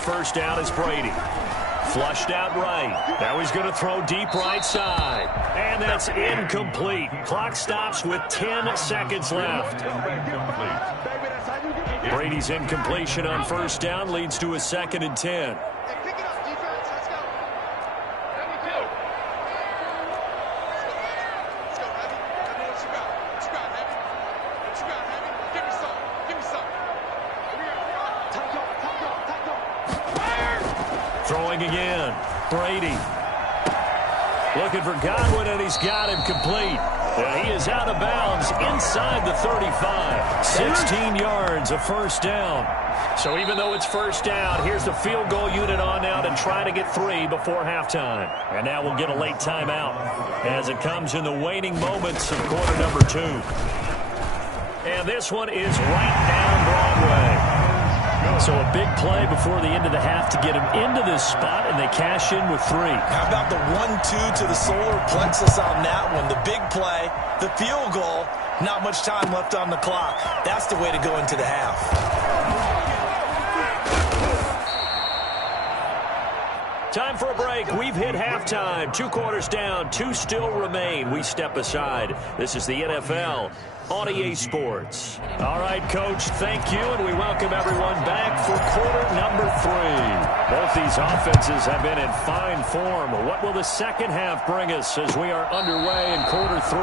First down is Brady. Flushed out right. Now he's going to throw deep right side. And that's incomplete. Clock stops with 10 seconds left. Brady's incompletion on first down leads to a 2nd and 10. Throwing again. Brady. Looking for Godwin, and he's got him complete. And he is out of bounds inside the 35. 16 yards, a first down. So even though it's first down, here's the field goal unit on now to try to get 3 before halftime. And now we'll get a late timeout as it comes in the waning moments of quarter number 2. And this one is right down Broadway. So a big play before the end of the half to get him into this spot, and they cash in with 3. How about the 1-2 to the solar plexus on that one? The big play, the field goal, not much time left on the clock. That's the way to go into the half. Time for a break. We've hit halftime. 2 quarters down. 2 still remain. We step aside. This is the NFL on EA Sports. All right, Coach, thank you, and we welcome everyone back for quarter number 3. Both these offenses have been in fine form. What will the second half bring us as we are underway in quarter 3?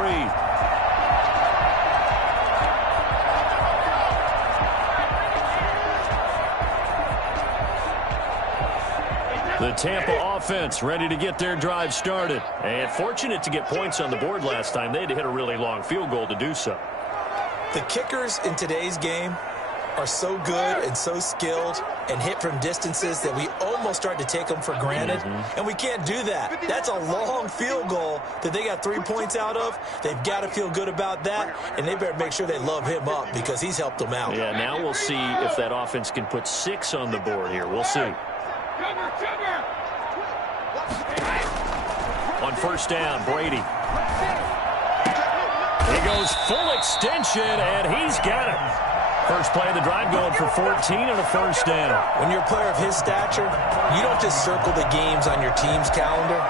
The Tampa offense ready to get their drive started. And fortunate to get points on the board last time. They had to hit a really long field goal to do so. The kickers in today's game are so good and so skilled and hit from distances that we almost start to take them for granted. And we can't do that. That's a long field goal that they got 3 points out of. They've got to feel good about that, and they better make sure they love him up because he's helped them out. Yeah, now we'll see if that offense can put 6 on the board here. We'll see. On first down, Brady. He goes full extension, and he's got it. First play of the drive going for 14 and a first down. When you're a player of his stature, you don't just circle the games on your team's calendar.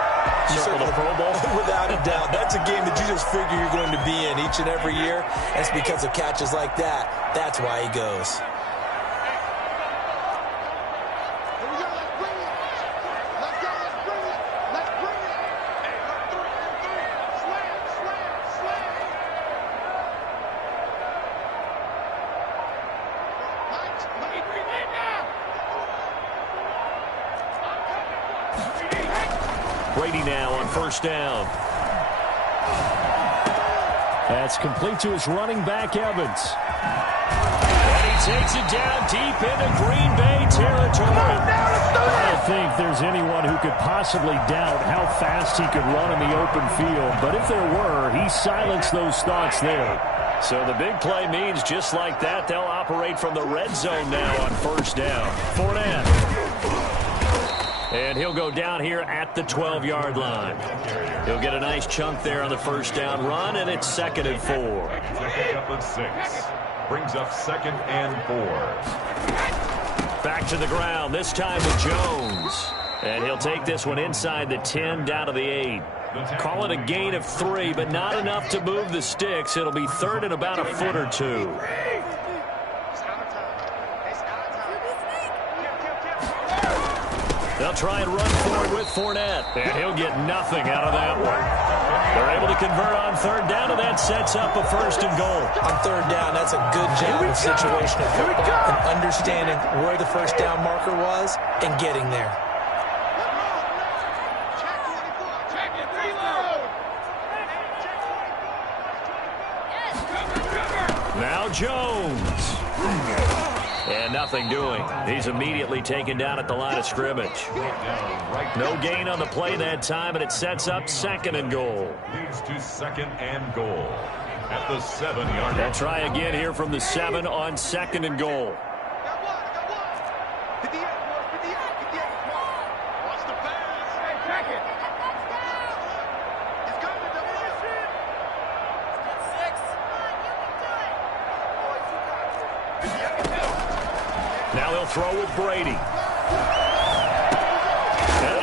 You circle the Pro Bowl? Without a doubt. That's a game that you just figure you're going to be in each and every year. That's because of catches like that. That's why he goes. Brady now on first down. That's complete to his running back, Evans. And he takes it down deep into Green Bay territory. I don't think there's anyone who could possibly doubt how fast he could run in the open field. But if there were, he silenced those thoughts there. So the big play means just like that, they'll operate from the red zone now on first down. Fournette. And he'll go down here at the 12-yard line. He'll get a nice chunk there on the first down run, and it's 2nd and 4. Up at 6. Brings up 2nd and 4. Back to the ground, this time with Jones. And he'll take this one inside the 10, down to the 8. Call it a gain of 3, but not enough to move the sticks. It'll be 3rd and about a foot or 2. They'll try and run forward with Fournette, and he'll get nothing out of that one. They're able to convert on 3rd down, and that sets up a 1st and goal. On 3rd down, that's a good job of situational football and understanding where the first down marker was and getting there. Now Jones. And nothing doing. He's immediately taken down at the line of scrimmage. No gain on the play that time, and it sets up 2nd and goal. Leads to 2nd and goal at the 7-yard line. They'll try again here from the 7 on 2nd and goal. Now they'll throw with Brady. And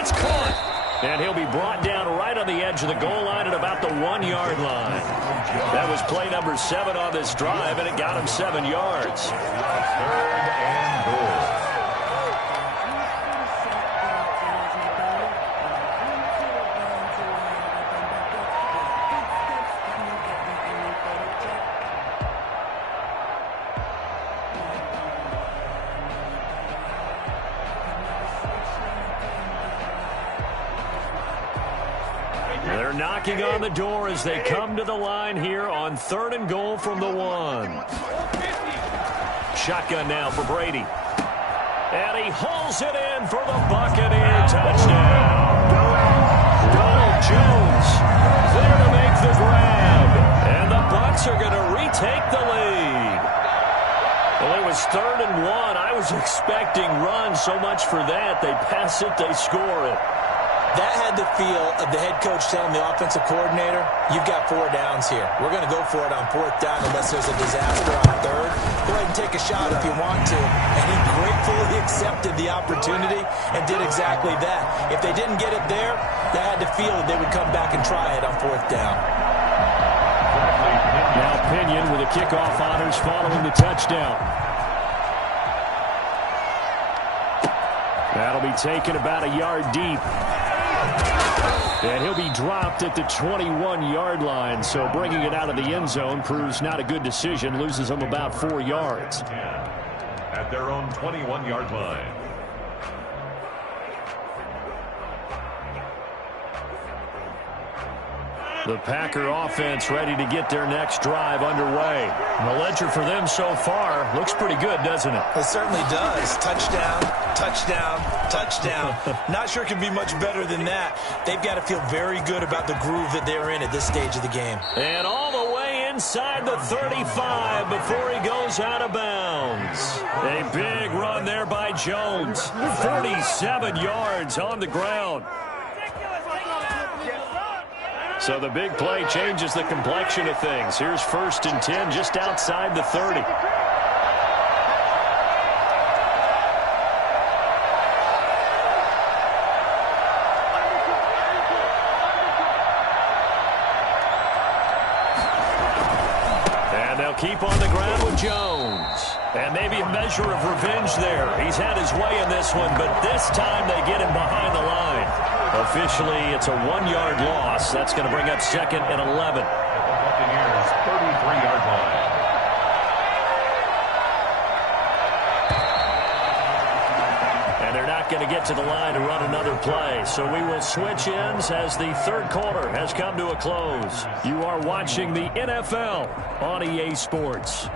it's caught. And he'll be brought down right on the edge of the goal line at about the 1-yard line. That was play number 7 on this drive, and it got him 7 yards. 3rd and goal. They're knocking on the door as they come to the line here on 3rd and goal from the 1. Shotgun now for Brady. And he hauls it in for the Buccaneer touchdown. Ronald Jones there to make the grab. And the Bucs are going to retake the lead. Well, it was 3rd and 1. I was expecting run so much for that. They pass it, they score it. That had the feel of the head coach telling the offensive coordinator, you've got 4 downs here. We're going to go for it on 4th down unless there's a disaster on 3rd. Go ahead and take a shot if you want to. And he gratefully accepted the opportunity and did exactly that. If they didn't get it there, they had to feel that they would come back and try it on 4th down. Now Pinion with the kickoff honors following the touchdown. That'll be taken about a yard deep. And he'll be dropped at the 21-yard line, so bringing it out of the end zone proves not a good decision, loses them about 4 yards. At their own 21-yard line. The Packer offense ready to get their next drive underway. And the ledger for them so far looks pretty good, doesn't it? It certainly does. Touchdown, touchdown, touchdown. Not sure it can be much better than that. They've got to feel very good about the groove that they're in at this stage of the game. And all the way inside the 35 before he goes out of bounds. A big run there by Jones. 47 yards on the ground. So the big play changes the complexion of things. Here's 1st and 10 just outside the 30. And they'll keep on the ground with Jones. And maybe a measure of revenge there. He's had his way in this one, but this time they get him behind the line. Officially, it's a 1-yard loss. That's going to bring up 2nd and 11. At the Buccaneers' 33-yard line. And they're not going to get to the line to run another play. So we will switch ends as the 3rd quarter has come to a close. You are watching the NFL on EA Sports.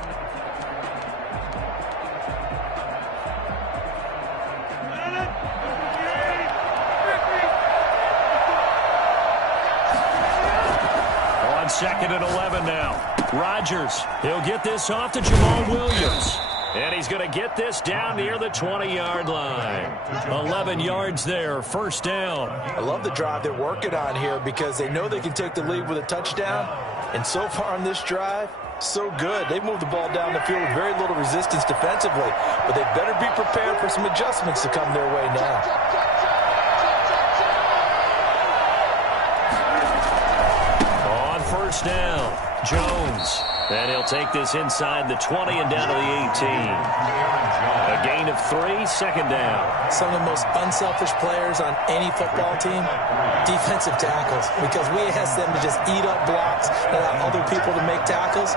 On 2nd and 11 now. Rodgers, he'll get this off to Jamal Williams. And he's going to get this down near the 20-yard line. 11 yards there, 1st down. I love the drive they're working on here because they know they can take the lead with a touchdown. And so far on this drive, so good. They've moved the ball down the field with very little resistance defensively. But they better be prepared for some adjustments to come their way now. On 1st down, Jones. And he'll take this inside the 20 and down to the 18. A gain of 3, 2nd down. Some of the most unselfish players on any football team, defensive tackles, because we ask them to just eat up blocks and allow other people to make tackles.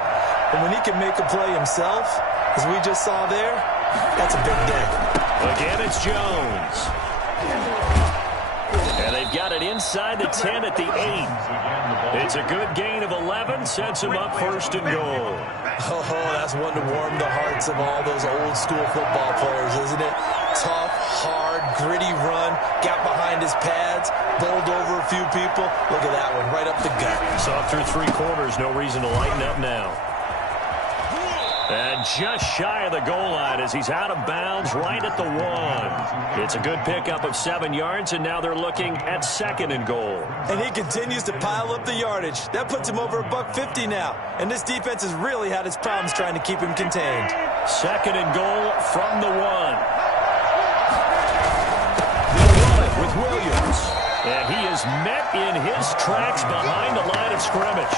And when he can make a play himself, as we just saw there, that's a big day. Again, it's Jones. And they've got it inside the 10 at the 8. It's a good gain of 11, sets him up 1st and goal. Oh, that's one to warm the hearts of all those old school football players, isn't it? Tough, hard, gritty run, got behind his pads, bowled over a few people. Look at that one, right up the gut. Saw through 3 quarters, no reason to lighten up now. And just shy of the goal line as he's out of bounds right at the 1. It's a good pickup of 7 yards, and now they're looking at 2nd and goal. And he continues to pile up the yardage. That puts him over $150 now. And this defense has really had its problems trying to keep him contained. 2nd and goal from the 1. They'll run it with Williams. And he is met in his tracks behind the line of scrimmage.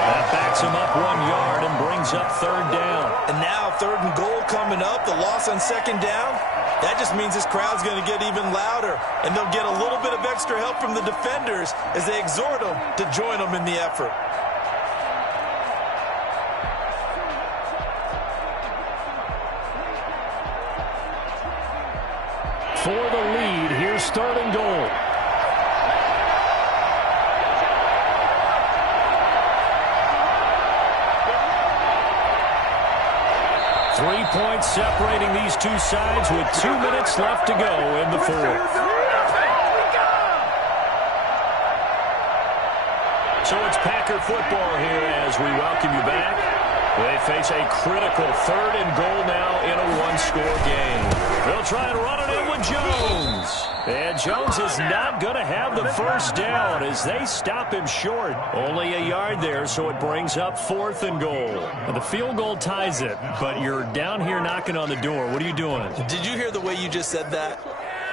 That backs him up 1 yard and brings up 3rd down. And now 3rd and goal coming up, the loss on 2nd down. That just means this crowd's going to get even louder. And they'll get a little bit of extra help from the defenders as they exhort them to join them in the effort. For the lead, here's 3rd and goal. points separating these two sides with 2 minutes left to go in the fourth. So it's Packer football here as we welcome you back. They face a critical 3rd and goal now in a one-score game. They'll try and run it in with Jones. And Jones is not going to have the first down as they stop him short. Only a yard there, so it brings up 4th and goal. Now, the field goal ties it, but you're down here knocking on the door. What are you doing? Did you hear the way you just said that?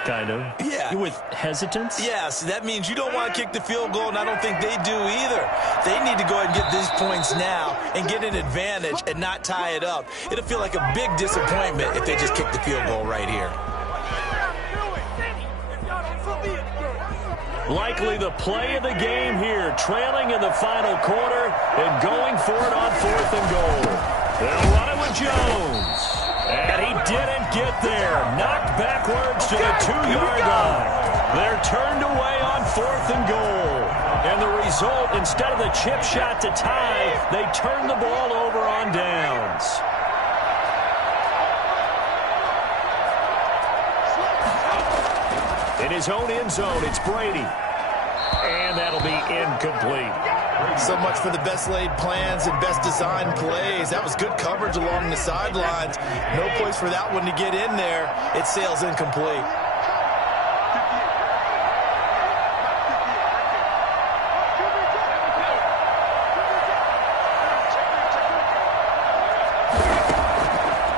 Kind of. Yeah. With hesitance? Yes, that means you don't want to kick the field goal, and I don't think they do either. They need to go ahead and get these points now and get an advantage and not tie it up. It'll feel like a big disappointment if they just kick the field goal right here. Likely the play of the game here, trailing in the final quarter and going for it on 4th and goal. They'll run it with Jones. And he didn't get there. Knocked backwards to the 2-yard line. They're turned away on 4th and goal. And the result, instead of the chip shot to tie, they turn the ball over on downs. In his own end zone, it's Brady. And that'll be incomplete. So much for the best laid plans and best designed plays. That was good coverage along the sidelines. No place for that one to get in there. It sails incomplete.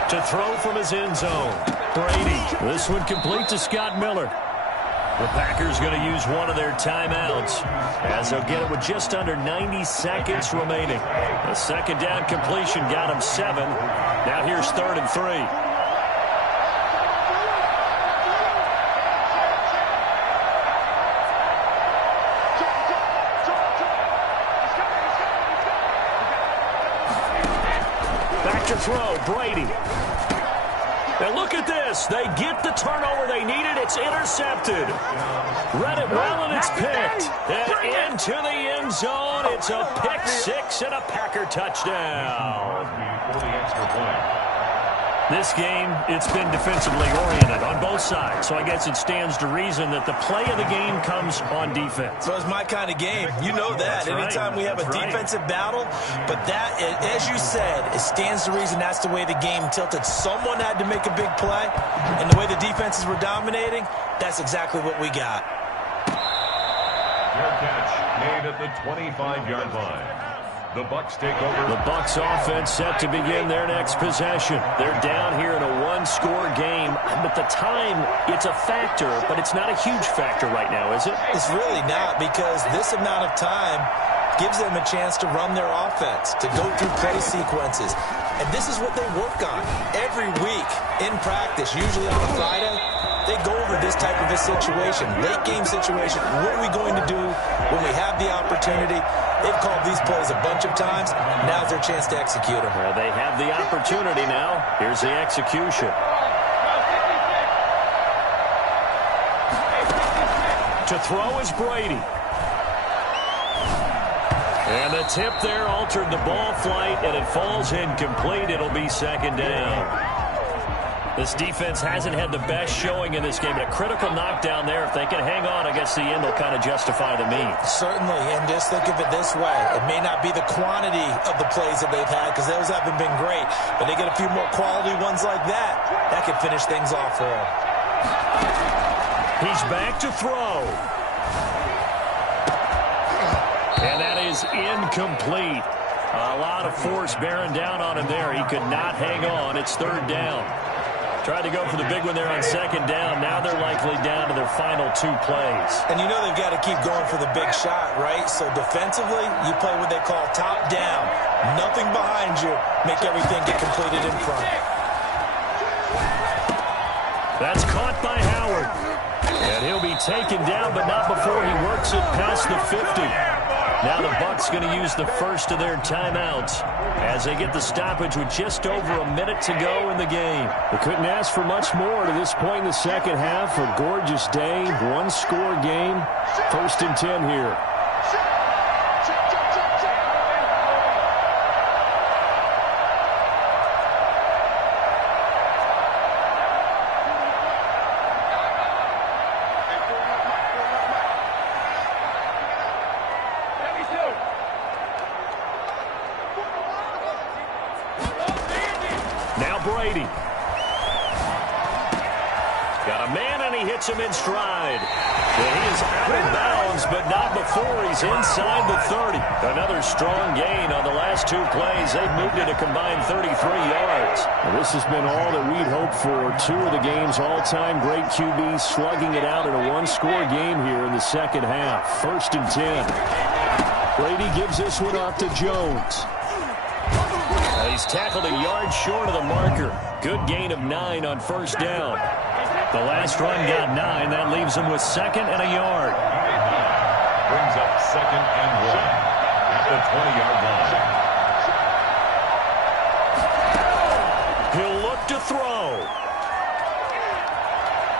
To throw from his end zone, Brady. This one complete to Scott Miller. The Packers going to use one of their timeouts as they'll get it with just under 90 seconds remaining. A second down completion got him 7. Now here's 3rd and 3. Back to throw, Brady. And look at this. They get the turnover they needed. It's intercepted. Read it well, and it's picked. And into the end zone. It's a pick 6 and a Packer touchdown. For the extra point. This game, it's been defensively oriented on both sides. So I guess it stands to reason that the play of the game comes on defense. So it's my kind of game. You know that. Anytime we have a defensive battle. But that, as you said, it stands to reason that's the way the game tilted. Someone had to make a big play. And the way the defenses were dominating, that's exactly what we got. Fair catch made at the 25-yard line. The Bucs take over. The Bucs offense set to begin their next possession. They're down here in a one-score game. But the time, it's a factor, but it's not a huge factor right now, is it? It's really not, because this amount of time gives them a chance to run their offense, to go through play sequences. And this is what they work on every week in practice, usually on a Friday. They go over this type of a situation, late game situation. What are we going to do when we have the opportunity? They've called these plays a bunch of times. Now's their chance to execute them. Well, they have the opportunity now. Here's the execution. To throw is Brady. And the tip there altered the ball flight, and it falls incomplete. It'll be 2nd down. This defense hasn't had the best showing in this game, but a critical knockdown there. If they can hang on against the end, they'll kind of justify the means. Certainly, and just think of it this way. It may not be the quantity of the plays that they've had, because those haven't been great, but they get a few more quality ones like that. That could finish things off for them. He's back to throw. And that is incomplete. A lot of force bearing down on him there. He could not hang on. It's 3rd down. Tried to go for the big one there on 2nd down. Now they're likely down to their final 2 plays. And you know they've got to keep going for the big shot, right? So defensively, you play what they call top down. Nothing behind you. Make everything get completed in front. That's caught by Howard. And he'll be taken down, but not before he works it past the 50. Now the Bucs going to use the first of their timeouts as they get the stoppage with just over a minute to go in the game. They couldn't ask for much more to this point in the second half. A gorgeous day, one-score game. 1st and 10 here. Brady. Got a man, and he hits him in stride. And he is out of bounds, but not before he's inside the 30. Another strong gain on the last two plays. They've moved it a combined 33 yards. Well, this has been all that we'd hoped for. Two of the game's all-time great QBs slugging it out in a one-score game here in the second half. 1st and 10. Brady gives this one off to Jones. He's tackled a yard short of the marker. Good gain of 9 on 1st down. The last run got 9. That leaves him with 2nd and a yard. Brings up 2nd and 1 at the 20-yard line. He'll look to throw.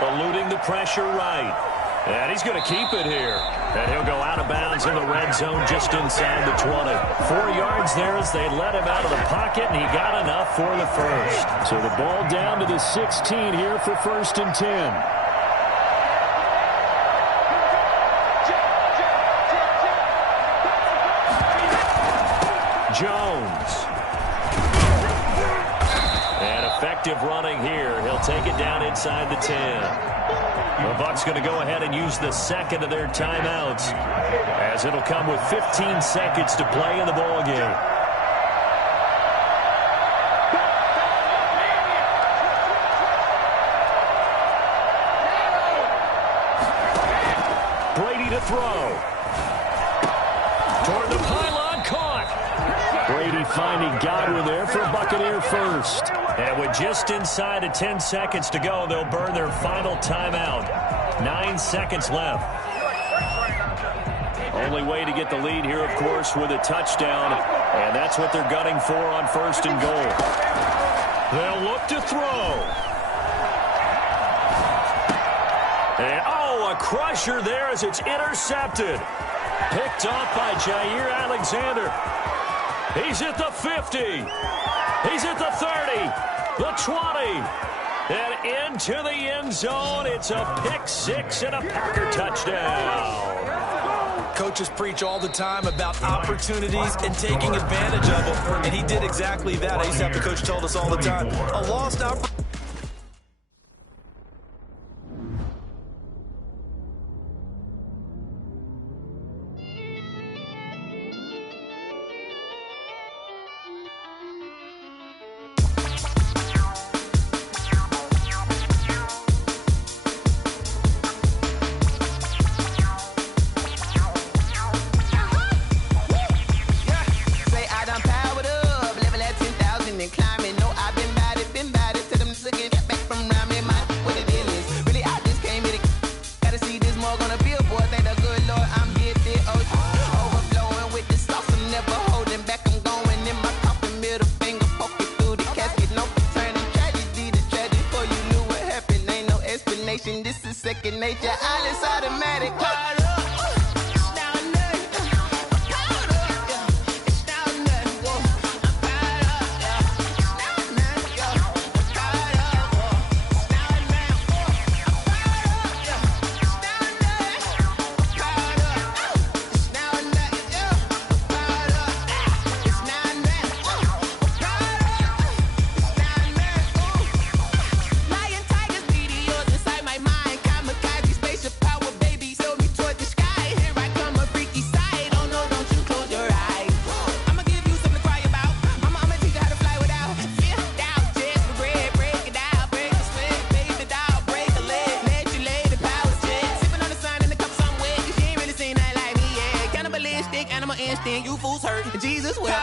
Eluding the pressure right. And he's going to keep it here. And he'll go out of bounds in the red zone just inside the 20. 4 yards there as they let him out of the pocket, and he got enough for the first. So the ball down to the 16 here for 1st and 10. Jones. And effective running here. He'll take it down inside the 10. The Bucs going to go ahead and use the second of their timeouts, as it'll come with 15 seconds to play in the ball game. Brady to throw. Toward the pylon, caught. Brady finding Godwin there for Buccaneer first. And with just inside of 10 seconds to go, they'll burn their final timeout. 9 seconds left. Only way to get the lead here, of course, with a touchdown. And that's what they're gunning for on 1st and goal. They'll look to throw. And, a crusher there as it's intercepted. Picked off by Jair Alexander. He's at the 50. He's at the 30. The 20. And into the end zone. It's a pick 6 and a Packer touchdown. Coaches preach all the time about opportunities and taking advantage of them. And he did exactly that. I used to have the coach told us all the time. A lost opportunity. This is second nature. All is automatic. You fools hurt. Jesus will.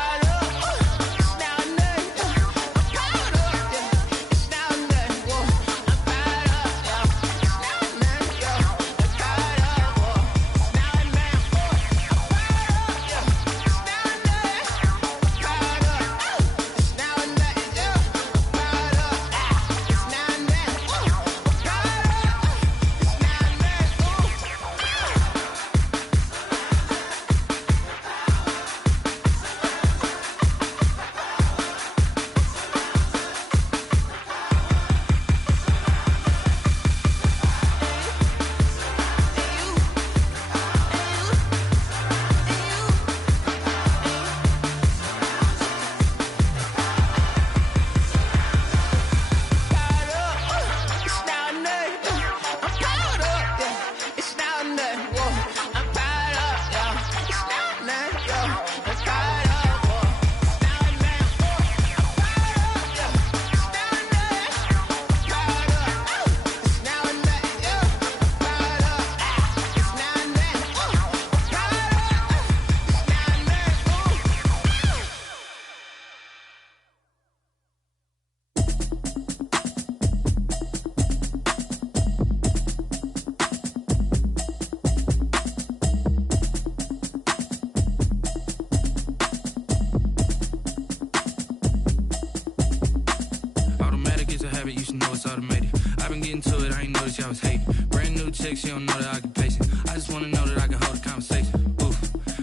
always hate. Brand new chick, she don't know that I can patient. I just wanna know that I can hold a conversation. Oof,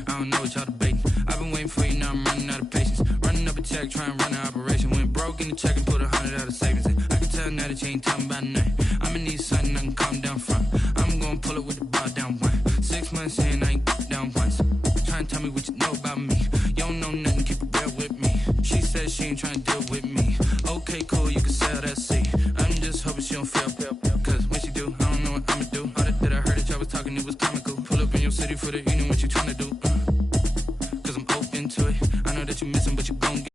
I don't know what y'all debating. I've been waiting for you, now I'm running out of patience. Running up a check, trying to run an operation. Went broke in the check and put 100 out of savings in. I can tell now that you ain't talking about nothing. I'ma need something I can calm down front. I'm gonna pull it with the bar down one. 6 months in, I ain't down once. Trying to tell me what you know about me. You don't know nothing, keep it real with me. She said she ain't trying to deal with me. Okay, cool, you can sell that seat. I'm just hoping she don't fail. Cause when she do, I don't know what I'ma do. All that I heard that y'all was talking, it was comical. Pull up in your city for the evening, what you trying to do? Cause I'm open to it. I know that you missing, but you gon' get